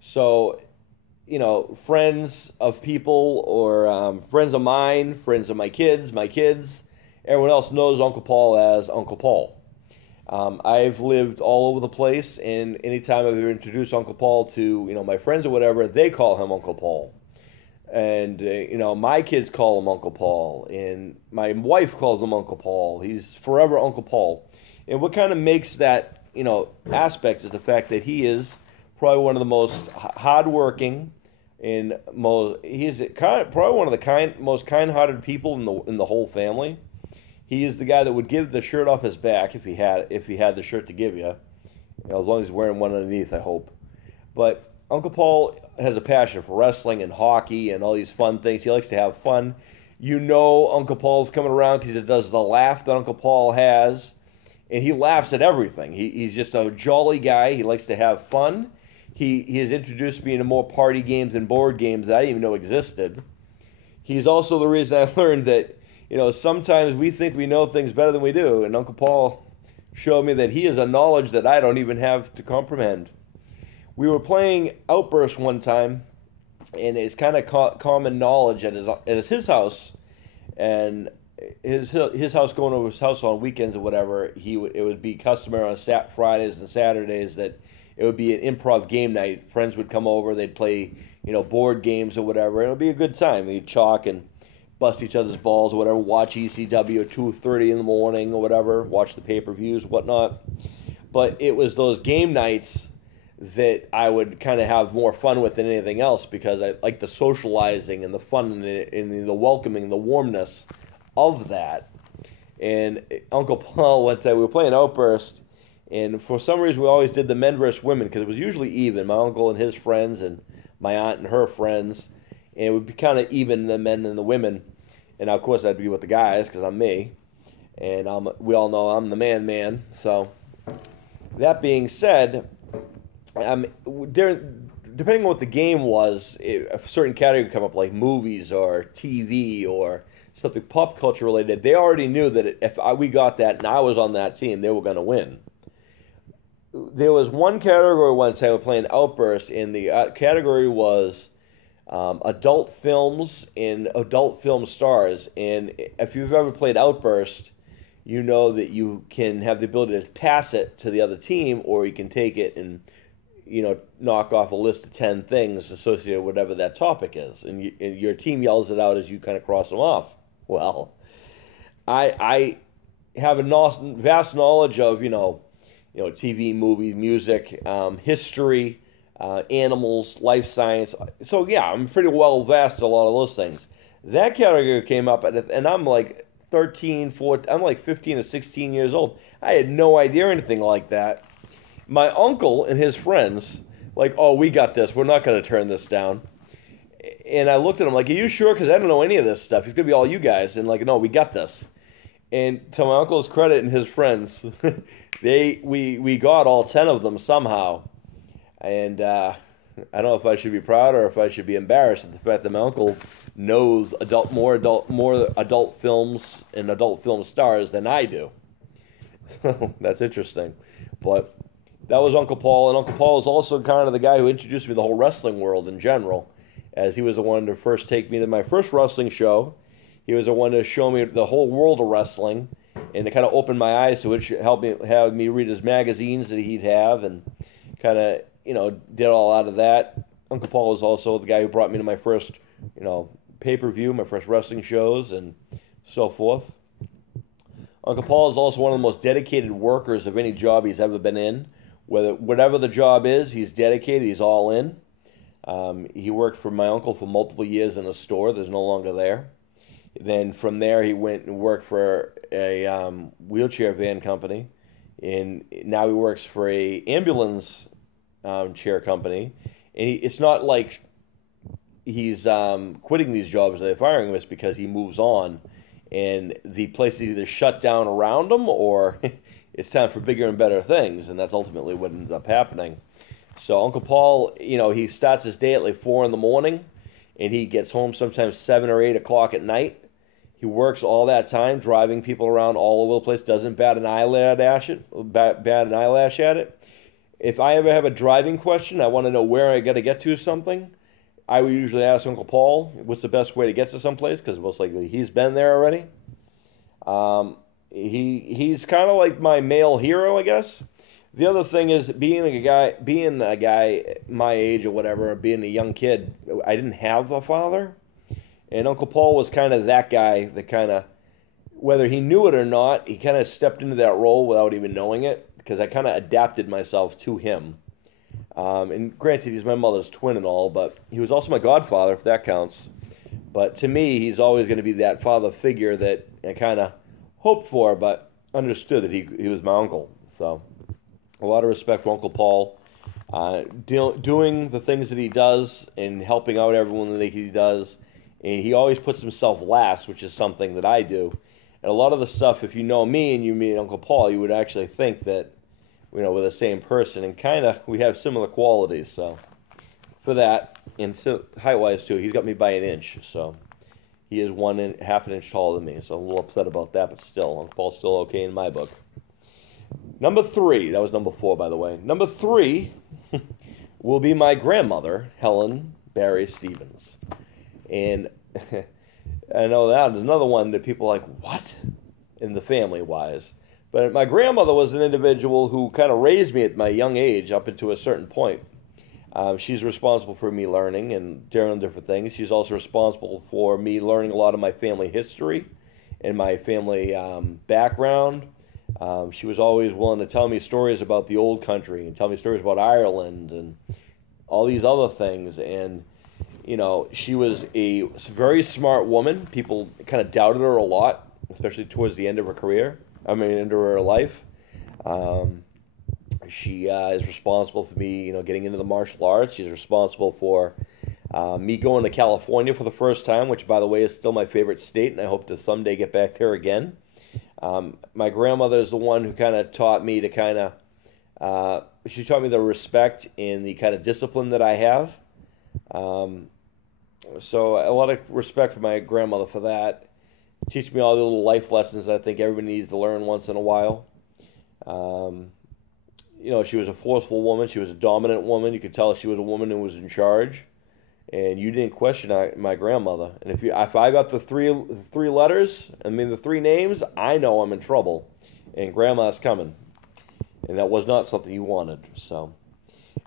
So, friends of people or friends of mine, friends of my kids, everyone else knows Uncle Paul as Uncle Paul. I've lived all over the place, and anytime I've ever introduced Uncle Paul to, my friends or whatever, they call him Uncle Paul. And, my kids call him Uncle Paul, and my wife calls him Uncle Paul. He's forever Uncle Paul. And what kind of makes that, aspect is the fact that he is probably one of the most hardworking and probably one of the most kind-hearted people in the whole family. He is the guy that would give the shirt off his back if he had the shirt to give you, as long as he's wearing one underneath, I hope. But Uncle Paul has a passion for wrestling and hockey and all these fun things. He likes to have fun. Uncle Paul's coming around because he does the laugh that Uncle Paul has, and he laughs at everything. He's just a jolly guy. He likes to have fun. He has introduced me into more party games and board games that I didn't even know existed. He's also the reason I learned that, sometimes we think we know things better than we do, and Uncle Paul showed me that he has a knowledge that I don't even have to comprehend. We were playing Outburst one time, and it's kind of common knowledge at his house, and his house, going over his house on weekends or whatever, it would be customary on Fridays and Saturdays that it would be an improv game night. Friends would come over, they'd play, board games or whatever, and it would be a good time. We'd chalk and bust each other's balls or whatever, watch ECW at 2:30 in the morning or whatever, watch the pay-per-views, whatnot. But it was those game nights that I would kind of have more fun with than anything else, because I like the socializing and the fun and the welcoming, the warmness of that. And Uncle Paul, one time we were playing Outburst, and for some reason we always did the men versus women, because it was usually even, my uncle and his friends and my aunt and her friends, and it would be kind of even, the men and the women. And of course I'd be with the guys because I'm me, and we all know I'm the man. So that being said, depending on what the game was, a certain category would come up, like movies or TV or something pop culture related. They already knew that if we got that and I was on that team, they were going to win. There was one category one time we were playing Outburst, and the category was adult films and adult film stars. And if you've ever played Outburst, you know that you can have the ability to pass it to the other team, or you can take it and knock off a list of 10 things associated with whatever that topic is, and your team yells it out as you kind of cross them off. Well, I have a vast knowledge of TV, movies, music, history, animals, life science. So yeah, I'm pretty well versed in a lot of those things. That category came up, and I'm like 13, 14, I'm like 15 or 16 years old. I had no idea anything like that. My uncle and his friends like, oh, we got this. We're not going to turn this down. And I looked at him like, are you sure? Because I don't know any of this stuff. He's going to be all you guys. And like, no, we got this. And to my uncle's credit and his friends, we got all 10 of them somehow. And I don't know if I should be proud or if I should be embarrassed at the fact that my uncle knows more adult films and adult film stars than I do. That's interesting. But that was Uncle Paul, and Uncle Paul is also kind of the guy who introduced me to the whole wrestling world in general, as he was the one to first take me to my first wrestling show. He was the one to show me the whole world of wrestling, and to kind of open my eyes to it, have me read his magazines that he'd have, and kind of, did all out of that. Uncle Paul was also the guy who brought me to my first, pay-per-view, my first wrestling shows, and so forth. Uncle Paul is also one of the most dedicated workers of any job he's ever been in. Whatever the job is, he's dedicated, he's all in. He worked for my uncle for multiple years in a store that's no longer there. Then from there, he went and worked for a wheelchair van company. And now he works for a ambulance chair company. And it's not like he's quitting these jobs or they're firing him. It's because he moves on. And the place is either shut down around him or it's time for bigger and better things. And that's ultimately what ends up happening. So Uncle Paul, he starts his day at like 4 in the morning. And he gets home sometimes 7 or 8 o'clock at night. He works all that time, driving people around all over the place, doesn't bat an eyelash at it. If I ever have a driving question, I want to know where I got to get to something, I would usually ask Uncle Paul, what's the best way to get to someplace, because most likely he's been there already. He's kind of like my male hero, I guess. The other thing is being a guy my age or whatever, being a young kid, I didn't have a father. And Uncle Paul was kind of that guy that kind of, whether he knew it or not, he kind of stepped into that role without even knowing it, because I kind of adapted myself to him. And granted, he's my mother's twin and all, but he was also my godfather, if that counts. But to me, he's always going to be that father figure that I kind of hoped for, but understood that he was my uncle. So a lot of respect for Uncle Paul. Doing the things that he does and helping out everyone that he does. And he always puts himself last, which is something that I do. And a lot of the stuff, if you know me and you meet Uncle Paul, you would actually think that, we're the same person. And kind of, we have similar qualities. So, for that, and so height-wise, too, he's got me by an inch. So, he is half an inch taller than me. So, I'm a little upset about that, but still, Uncle Paul's still okay in my book. Number 3, that was number 4, by the way. Number 3 will be my grandmother, Helen Barry Stevens. And I know that is another one that people are like, what? In the family-wise. But my grandmother was an individual who kind of raised me at my young age up into a certain point. She's responsible for me learning and doing different things. She's also responsible for me learning a lot of my family history and my family background. She was always willing to tell me stories about the old country and tell me stories about Ireland and all these other things. And she was a very smart woman. People kind of doubted her a lot, especially towards the end of her career. End of her life. She is responsible for me, getting into the martial arts. She's responsible for me going to California for the first time, which, by the way, is still my favorite state, and I hope to someday get back there again. My grandmother is the one who kind of taught me to she taught me the respect and the kind of discipline that I have. So a lot of respect for my grandmother for that. Teach me all the little life lessons that I think everybody needs to learn once in a while. She was a forceful woman. She was a dominant woman. You could tell she was a woman who was in charge, and you didn't question my grandmother. And if I got the three letters, the 3 names, I know I'm in trouble, and Grandma's coming, and that was not something you wanted. So,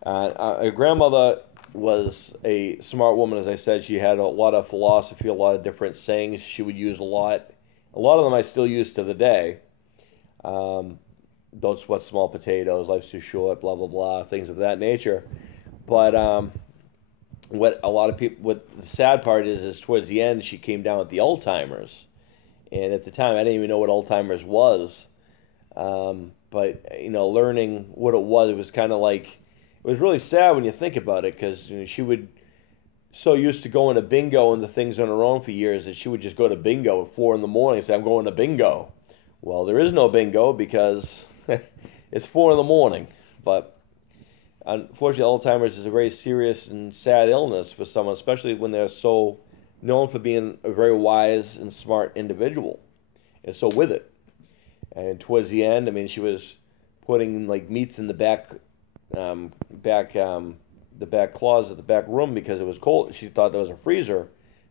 a grandmother was a smart woman, as I said. She had a lot of philosophy, a lot of different sayings she would use a lot. A lot of them I still use to the day. Don't sweat small potatoes, life's too short, blah, blah, blah, things of that nature. But what the sad part is towards the end, she came down with the Alzheimer's. And at the time, I didn't even know what Alzheimer's was. But, learning what it was kind of like, was really sad when you think about it, because she would so used to going to bingo and the things on her own for years that she would just go to bingo at 4 in the morning and say, I'm going to bingo. Well, there is no bingo because it's 4 in the morning. But unfortunately, Alzheimer's is a very serious and sad illness for someone, especially when they're so known for being a very wise and smart individual, and so with it. And towards the end, I mean, she was putting like meats in the back closet, the back room, because it was cold. She thought there was a freezer,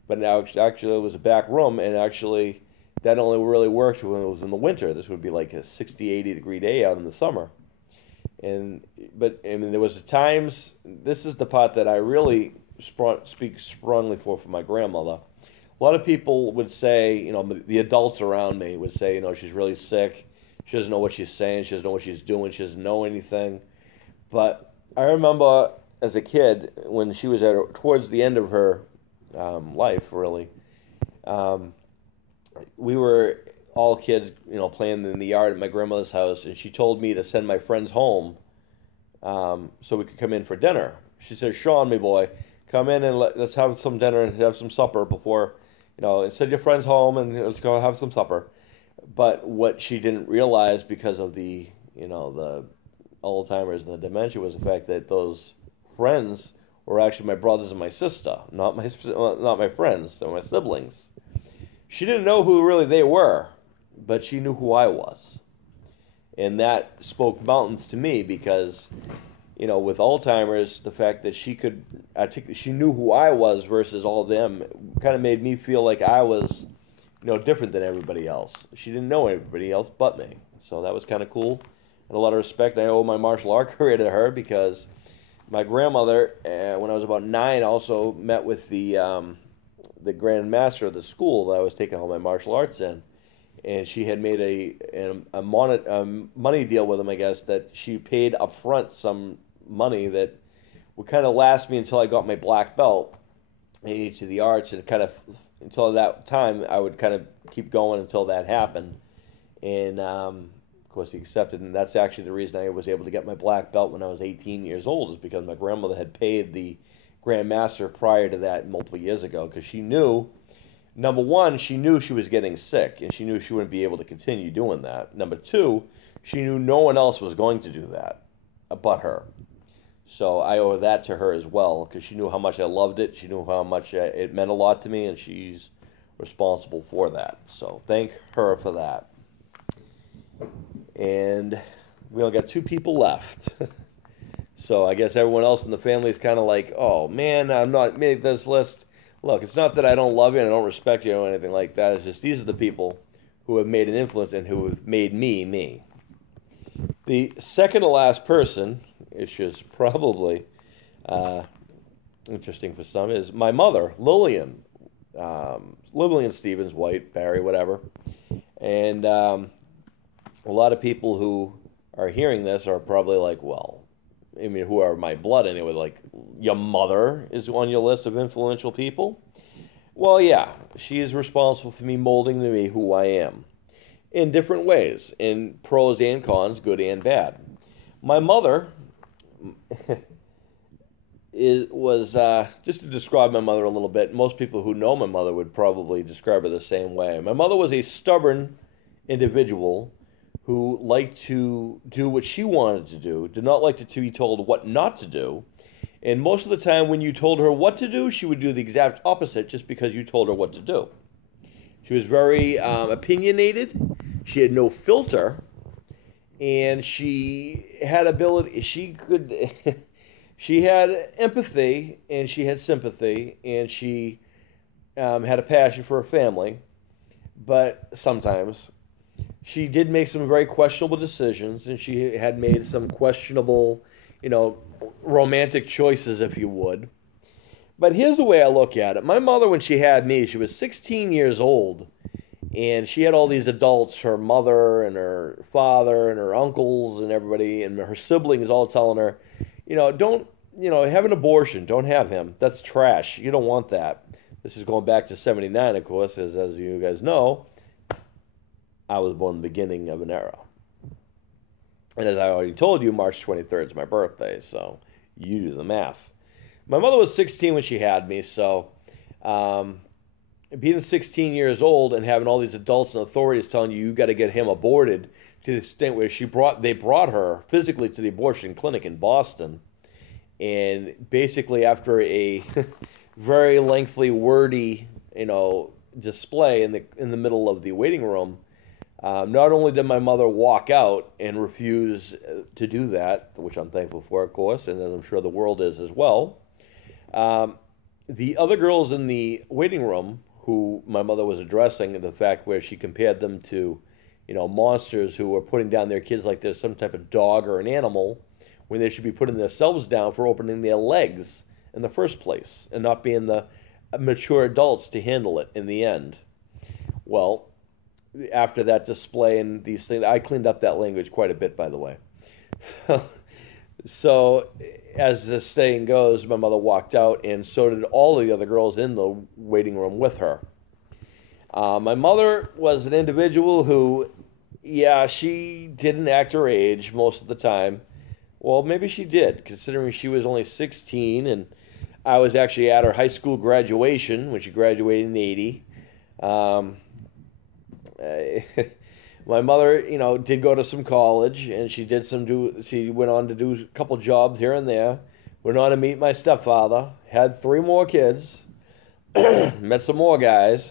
but now actually it was a back room, and actually that only really worked when it was in the winter. This would be like a 60, 80 degree day out in the summer. But I mean, there was times. This is the part that I really speak strongly for my grandmother. A lot of people would say, the adults around me would say, she's really sick. She doesn't know what she's saying. She doesn't know what she's doing. She doesn't know anything. But I remember as a kid when she was towards the end of her life, really. We were all kids, playing in the yard at my grandmother's house, and she told me to send my friends home so we could come in for dinner. She said, Sean, my boy, come in and let's have some dinner and have some supper before, send your friends home and let's go have some supper. But what she didn't realize, because of the Alzheimer's and the dementia, was the fact that those friends were actually my brothers and my sister, not my friends, they're my siblings. She didn't know who really they were, but she knew who I was. And that spoke mountains to me, because, with Alzheimer's, the fact that she knew who I was versus all of them kind of made me feel like I was, different than everybody else. She didn't know everybody else but me. So that was kind of cool. And a lot of respect. I owe my martial art career to her, because my grandmother, when I was about 9, also met with the grand master of the school that I was taking all my martial arts in. And she had made a money deal with him, I guess, that she paid up front some money that would kind of last me until I got my black belt in each of the arts, and until that time I would kind of keep going until that happened. And of course he accepted, and that's actually the reason I was able to get my black belt when I was 18 years old, is because my grandmother had paid the Grand Master prior to that multiple years ago, because she knew, number one, she knew she was getting sick, and she knew she wouldn't be able to continue doing that. Number two, she knew no one else was going to do that but her. So I owe that to her as well, because she knew how much I loved it. She knew how much it meant a lot to me, and she's responsible for that. So thank her for that. And we only got 2 people left. So I guess everyone else in the family is kind of like, oh, man, I'm not made this list. Look, it's not that I don't love you and I don't respect you or anything like that. It's just these are the people who have made an influence and who have made me, me. The second to last person, which is probably interesting for some, is my mother, Lillian. Lillian Stevens, White, Barry, whatever. And a lot of people who are hearing this are probably like, well, I mean, who are my blood anyway, like, your mother is on your list of influential people? Well, yeah, she is responsible for me molding me who I am in different ways, in pros and cons, good and bad. My mother was just to describe my mother a little bit, most people who know my mother would probably describe her the same way. My mother was a stubborn individual who liked to do what she wanted to do, did not like to be told what not to do. And most of the time when you told her what to do, she would do the exact opposite just because you told her what to do. She was very opinionated. She had no filter. And she had ability, she had empathy, and she had sympathy, and she had a passion for her family. But sometimes she did make some very questionable decisions, and she had made some questionable, romantic choices, if you would. But here's the way I look at it. My mother, when she had me, she was 16 years old, and she had all these adults, her mother and her father and her uncles and everybody, and her siblings all telling her, don't, have an abortion. Don't have him. That's trash. You don't want that. This is going back to 79, of course, as you guys know. I was born in the beginning of an era. And as I already told you, March 23rd is my birthday, so You do the math. My mother was 16 when she had me, so being 16 years old and having all these adults and authorities telling you got to get him aborted, to the extent where they brought her physically to the abortion clinic in Boston, and basically after a very lengthy, wordy, display in the middle of the waiting room, not only did my mother walk out and refuse to do that, which I'm thankful for, of course, and as I'm sure the world is as well, the other girls in the waiting room who my mother was addressing, the fact where she compared them to, monsters who were putting down their kids like they're some type of dog or an animal, when they should be putting themselves down for opening their legs in the first place and not being the mature adults to handle it in the end. Well, after that display and these things, I cleaned up that language quite a bit, by the way. So as the saying goes, my mother walked out, and so did all of the other girls in the waiting room with her. My mother was an individual who, she didn't act her age most of the time. Well, maybe she did, considering she was only 16, and I was actually at her high school graduation when she graduated in 80. My mother, did go to some college, and she went on to do a couple jobs here and there. Went on to meet my stepfather, had 3 more kids, met some more guys.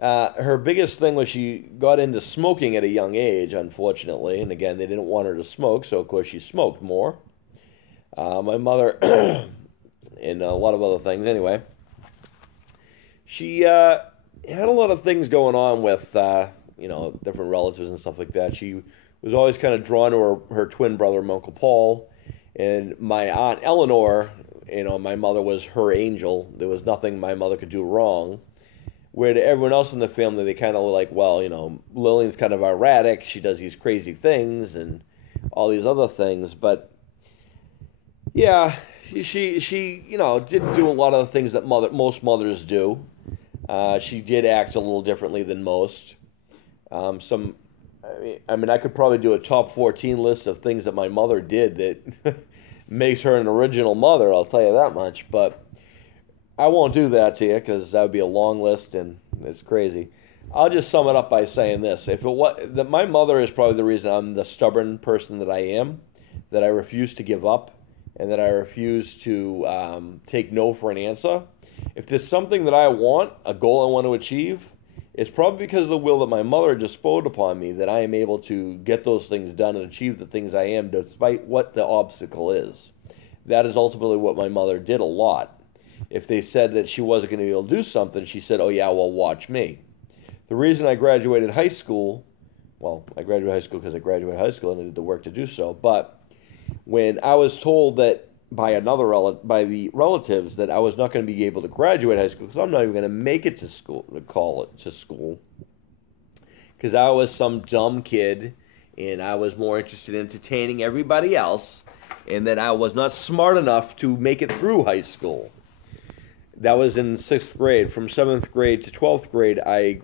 Her biggest thing was she got into smoking at a young age, unfortunately. And again, they didn't want her to smoke, so of course she smoked more. My mother, and a lot of other things. Anyway, she had a lot of things going on with, different relatives and stuff like that. She was always kind of drawn to her twin brother, my Uncle Paul. And my Aunt Eleanor, my mother was her angel. There was nothing my mother could do wrong. Where to everyone else in the family, they kind of were like, well, Lillian's kind of erratic. She does these crazy things and all these other things. But, yeah, she didn't do a lot of the things that most mothers do. She did act a little differently than most. I could probably do a top 14 list of things that my mother did that makes her an original mother, I'll tell you that much. But I won't do that to you because that would be a long list and it's crazy. I'll just sum it up by saying this. My mother is probably the reason I'm the stubborn person that I am, that I refuse to give up, and that I refuse to take no for an answer. If there's something that I want, a goal I want to achieve, it's probably because of the will that my mother bestowed upon me that I am able to get those things done and achieve the things I am despite what the obstacle is. That is ultimately what my mother did a lot. If they said that she wasn't going to be able to do something, she said, oh yeah, well, watch me. The reason I graduated high school, I graduated high school because I graduated high school and I did the work to do so, but when I was told that by the relatives that I was not going to be able to graduate high school because I'm not even going to make it to school, because I was some dumb kid and I was more interested in entertaining everybody else, and that I was not smart enough to make it through high school. That was in 6th grade. From 7th grade to 12th grade, I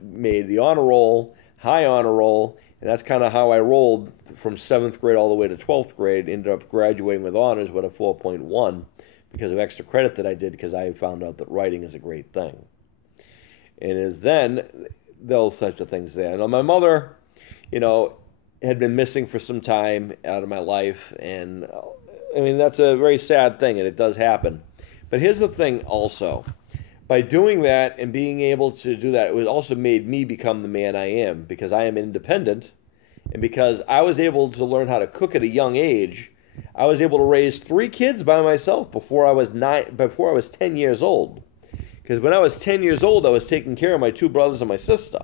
made the honor roll, high honor roll, and that's kind of how I rolled from 7th grade all the way to 12th grade. Ended up graduating with honors with a 4.1 because of extra credit that I did because I found out that writing is a great thing. And is then those such of things there. Now, my mother, had been missing for some time out of my life, and that's a very sad thing, and it does happen. But here's the thing also. By doing that and being able to do that, it also made me become the man I am, because I am independent, and because I was able to learn how to cook at a young age. I was able to raise 3 kids by myself before I was 10 years old. Because when I was 10 years old, I was taking care of my 2 brothers and my sister.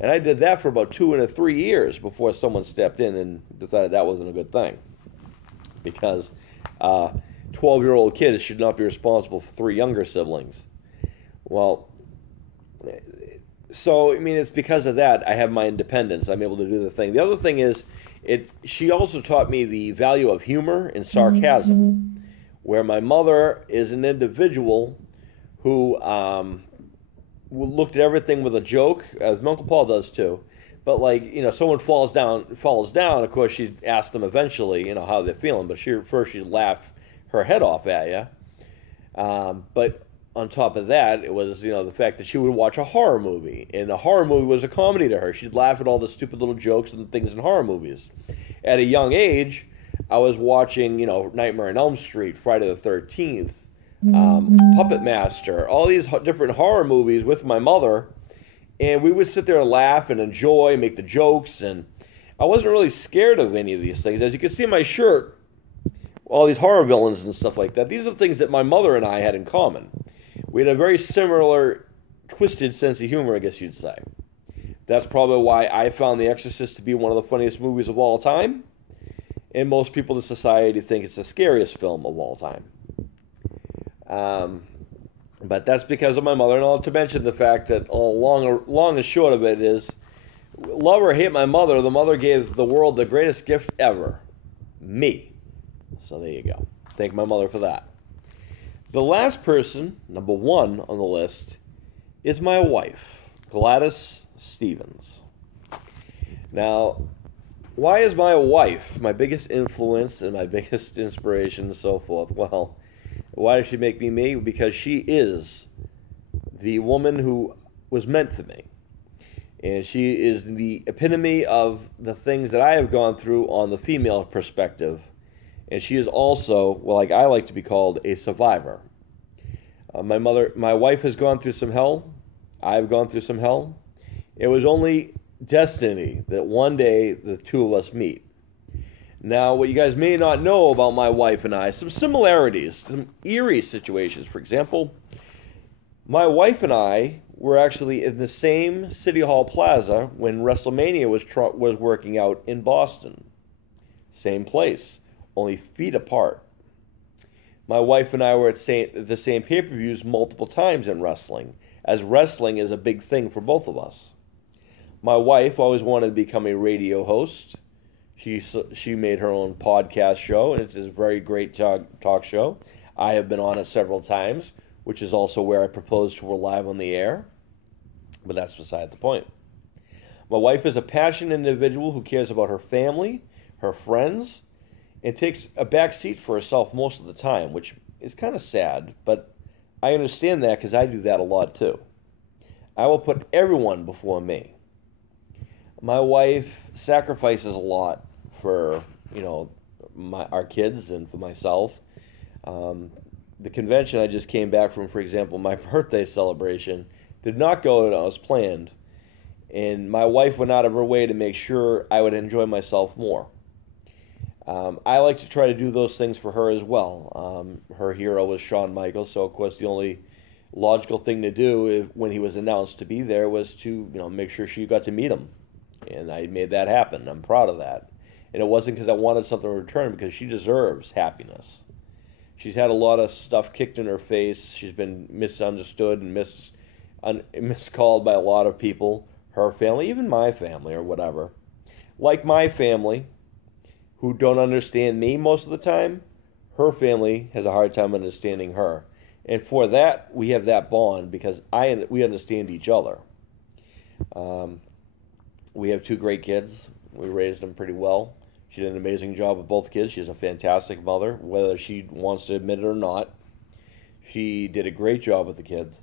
And I did that for about 2 and 3 years before someone stepped in and decided that wasn't a good thing. Because 12-year-old kids should not be responsible for 3 younger siblings. Well, so, it's because of that I have my independence. I'm able to do the thing. The other thing is, she also taught me the value of humor and sarcasm, where my mother is an individual who looked at everything with a joke, as my Uncle Paul does too, But like, someone falls down. Of course, she'd ask them eventually, how they're feeling. But she'd laugh her head off at you. But on top of that, it was the fact that she would watch a horror movie, and a horror movie was a comedy to her. She'd laugh at all the stupid little jokes and things in horror movies. At a young age, I was watching, Nightmare on Elm Street, Friday the 13th, Puppet Master, all these different horror movies with my mother. And we would sit there and laugh and enjoy, make the jokes, and I wasn't really scared of any of these things. As you can see in my shirt, all these horror villains and stuff like that, these are the things that my mother and I had in common. We had a very similar, twisted sense of humor, I guess you'd say. That's probably why I found The Exorcist to be one of the funniest movies of all time, and most people in society think it's the scariest film of all time. But that's because of my mother, and not to mention the fact that long and short of it is, love or hate my mother, the mother gave the world the greatest gift ever, me. So there you go. Thank my mother for that. The last person, number 1 on the list, is my wife, Gladys Stevens. Now, why is my wife my biggest influence and my biggest inspiration and so forth? Well, why does she make me me? Because she is the woman who was meant for me. And she is the epitome of the things that I have gone through on the female perspective. And she is also, well, like I like to be called, a survivor. My wife has gone through some hell. I've gone through some hell. It was only destiny that one day the two of us meet. Now, what you guys may not know about my wife and I, some similarities, some eerie situations. For example, my wife and I were actually in the same City Hall Plaza when WrestleMania was working out in Boston. Same place, only feet apart. My wife and I were at the same pay-per-views multiple times in wrestling, as wrestling is a big thing for both of us. My wife always wanted to become a radio host. She made her own podcast show, and it's a very great talk show. I have been on it several times, which is also where I proposed to her live on the air. But that's beside the point. My wife is a passionate individual who cares about her family, her friends, and takes a back seat for herself most of the time, which is kind of sad, but I understand that because I do that a lot too. I will put everyone before me. My wife sacrifices a lot for, our kids and for myself. The convention I just came back from, for example, my birthday celebration, did not go as planned, and my wife went out of her way to make sure I would enjoy myself more. I like to try to do those things for her as well. Her hero was Shawn Michaels, so of course the only logical thing to do when he was announced to be there was to make sure she got to meet him, and I made that happen. I'm proud of that, and it wasn't because I wanted something in return, because she deserves happiness. She's had a lot of stuff kicked in her face. She's been misunderstood and miscalled by a lot of people, her family, even my family or whatever. Like my family, who don't understand me most of the time, her family has a hard time understanding her. And for that, we have that bond because we understand each other. We have 2 great kids. We raised them pretty well. She did an amazing job with both kids. She's a fantastic mother, whether she wants to admit it or not. She did a great job with the kids,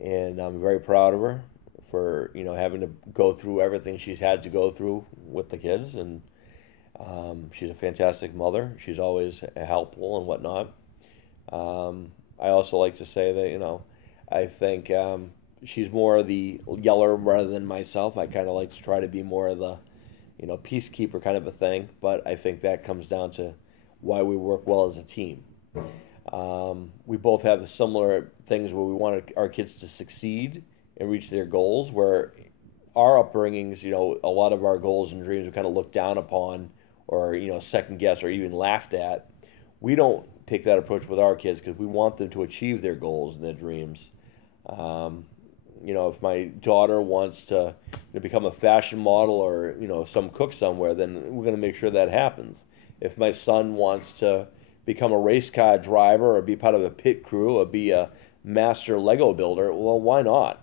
and I'm very proud of her for having to go through everything she's had to go through with the kids. And she's a fantastic mother. She's always helpful and whatnot. I also like to say that I think she's more the yeller rather than myself. I kind of like to try to be more of the peacekeeper kind of a thing, but I think that comes down to why we work well as a team. We both have similar things where we want our kids to succeed and reach their goals, where our upbringings, a lot of our goals and dreams are kind of looked down upon or, second guessed or even laughed at. We don't take that approach with our kids because we want them to achieve their goals and their dreams. If my daughter wants to become a fashion model or, some cook somewhere, then we're going to make sure that happens. If my son wants to become a race car driver or be part of a pit crew or be a master Lego builder, well, why not?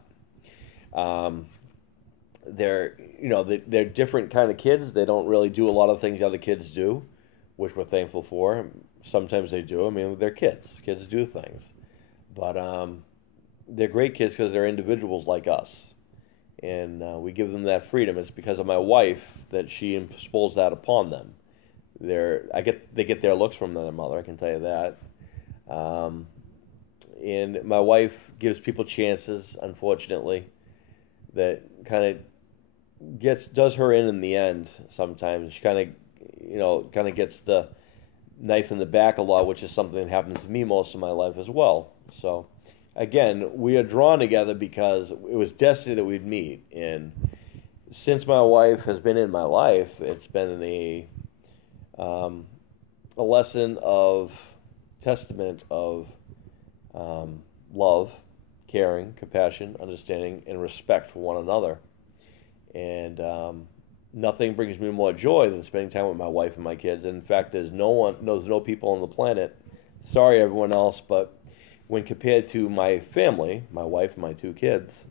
they're different kind of kids. They don't really do a lot of things the other kids do, which we're thankful for. Sometimes they do. I mean, they're kids. Kids do things, but they're great kids because they're individuals like us, and we give them that freedom. It's because of my wife that she imposes that upon them. They get their looks from their mother. I can tell you that. And my wife gives people chances, unfortunately, that kind of does her in the end. Sometimes she kind of gets the knife in the back a lot, which is something that happened to me most of my life as well. So again, we are drawn together because it was destiny that we'd meet. And since my wife has been in my life, it's been a lesson of testament of love, caring, compassion, understanding, and respect for one another. And nothing brings me more joy than spending time with my wife and my kids. And in fact, there's no people on the planet. Sorry, everyone else, but when compared to my family, my wife and my two kids,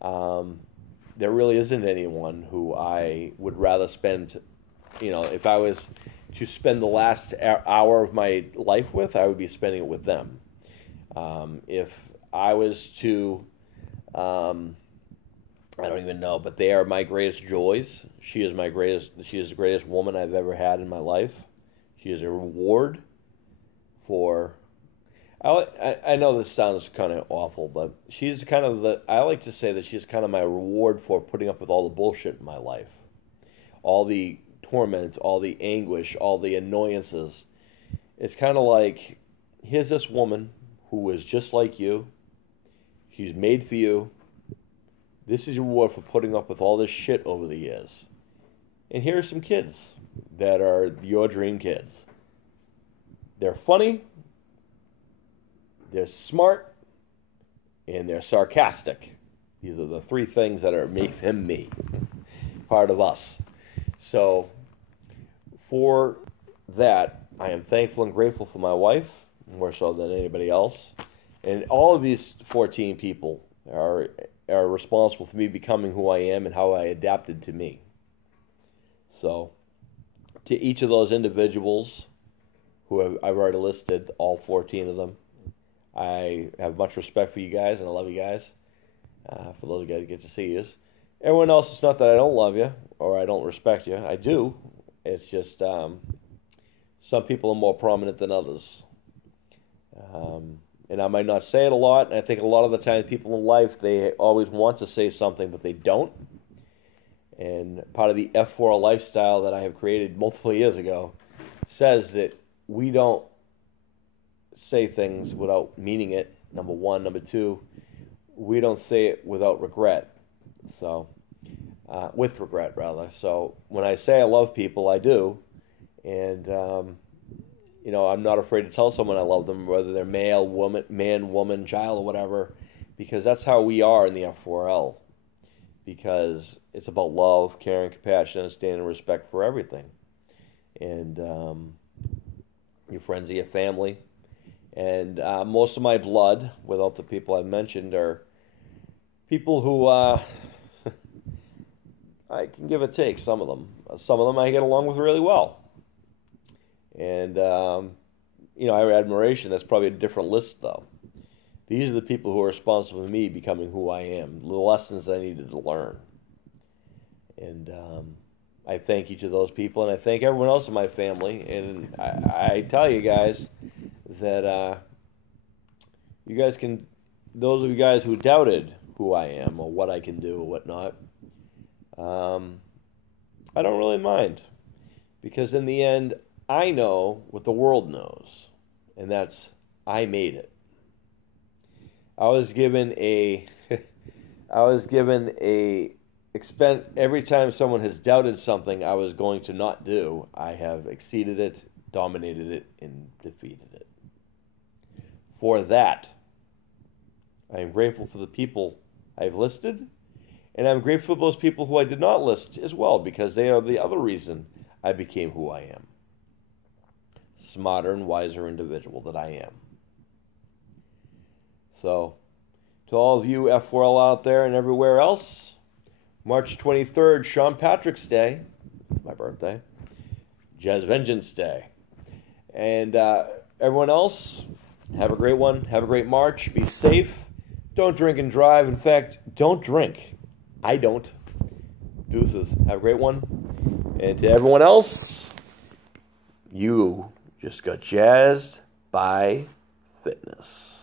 there really isn't anyone who I would rather spend. If I was to spend the last hour of my life with, I would be spending it with them. If I was to, I don't even know, but they are my greatest joys. She is the greatest woman I've ever had in my life. She is a reward for, I know this sounds kind of awful, but she's kind of I like to say that she's kind of my reward for putting up with all the bullshit in my life. All the torment, all the anguish, all the annoyances. It's kind of like, here's this woman who is just like you. She's made for you. This is your reward for putting up with all this shit over the years. And here are some kids that are your dream kids. They're funny, they're smart, and they're sarcastic. These are the three things that make them me, part of us. So, for that, I am thankful and grateful for my wife, more so than anybody else. And all of these 14 people are responsible for me becoming who I am and how I adapted to me. So, to each of those individuals who I've already listed, all 14 of them, I have much respect for you guys, and I love you guys. For those guys who get to see you. Everyone else, it's not that I don't love you or I don't respect you. I do. It's just some people are more prominent than others. And I might not say it a lot, and I think a lot of the time people in life, they always want to say something, but they don't. And part of the F4 lifestyle that I have created multiple years ago says that we don't say things without meaning it, number one. Number two, we don't say it without regret. So, with regret, rather. So, when I say I love people, I do. And, I'm not afraid to tell someone I love them, whether they're man, woman, child, or whatever, because that's how we are in the F4L. Because it's about love, caring, compassion, understanding, and respect for everything. And your friends are your family. And most of my blood, without the people I've mentioned, are people who I can give or take, some of them. Some of them I get along with really well. And, I have admiration. That's probably a different list, though. These are the people who are responsible for me becoming who I am, the lessons that I needed to learn. And I thank each of those people, and I thank everyone else in my family. And I tell you guys that you guys can, those of you guys who doubted who I am or what I can do or whatnot, I don't really mind. Because in the end, I know what the world knows, and that's I made it. Every time someone has doubted something I was going to not do, I have exceeded it, dominated it, and defeated it. For that, I am grateful for the people I've listed, and I'm grateful for those people who I did not list as well, because they are the other reason I became who I am. Smarter and wiser individual that I am. So, to all of you F4L out there and everywhere else, March 23rd, Sean Patrick's Day. It's my birthday. Jazz Vengeance Day. And everyone else, have a great one. Have a great March. Be safe. Don't drink and drive. In fact, don't drink. I don't. Deuces. Have a great one. And to everyone else, you just got jazzed by fitness.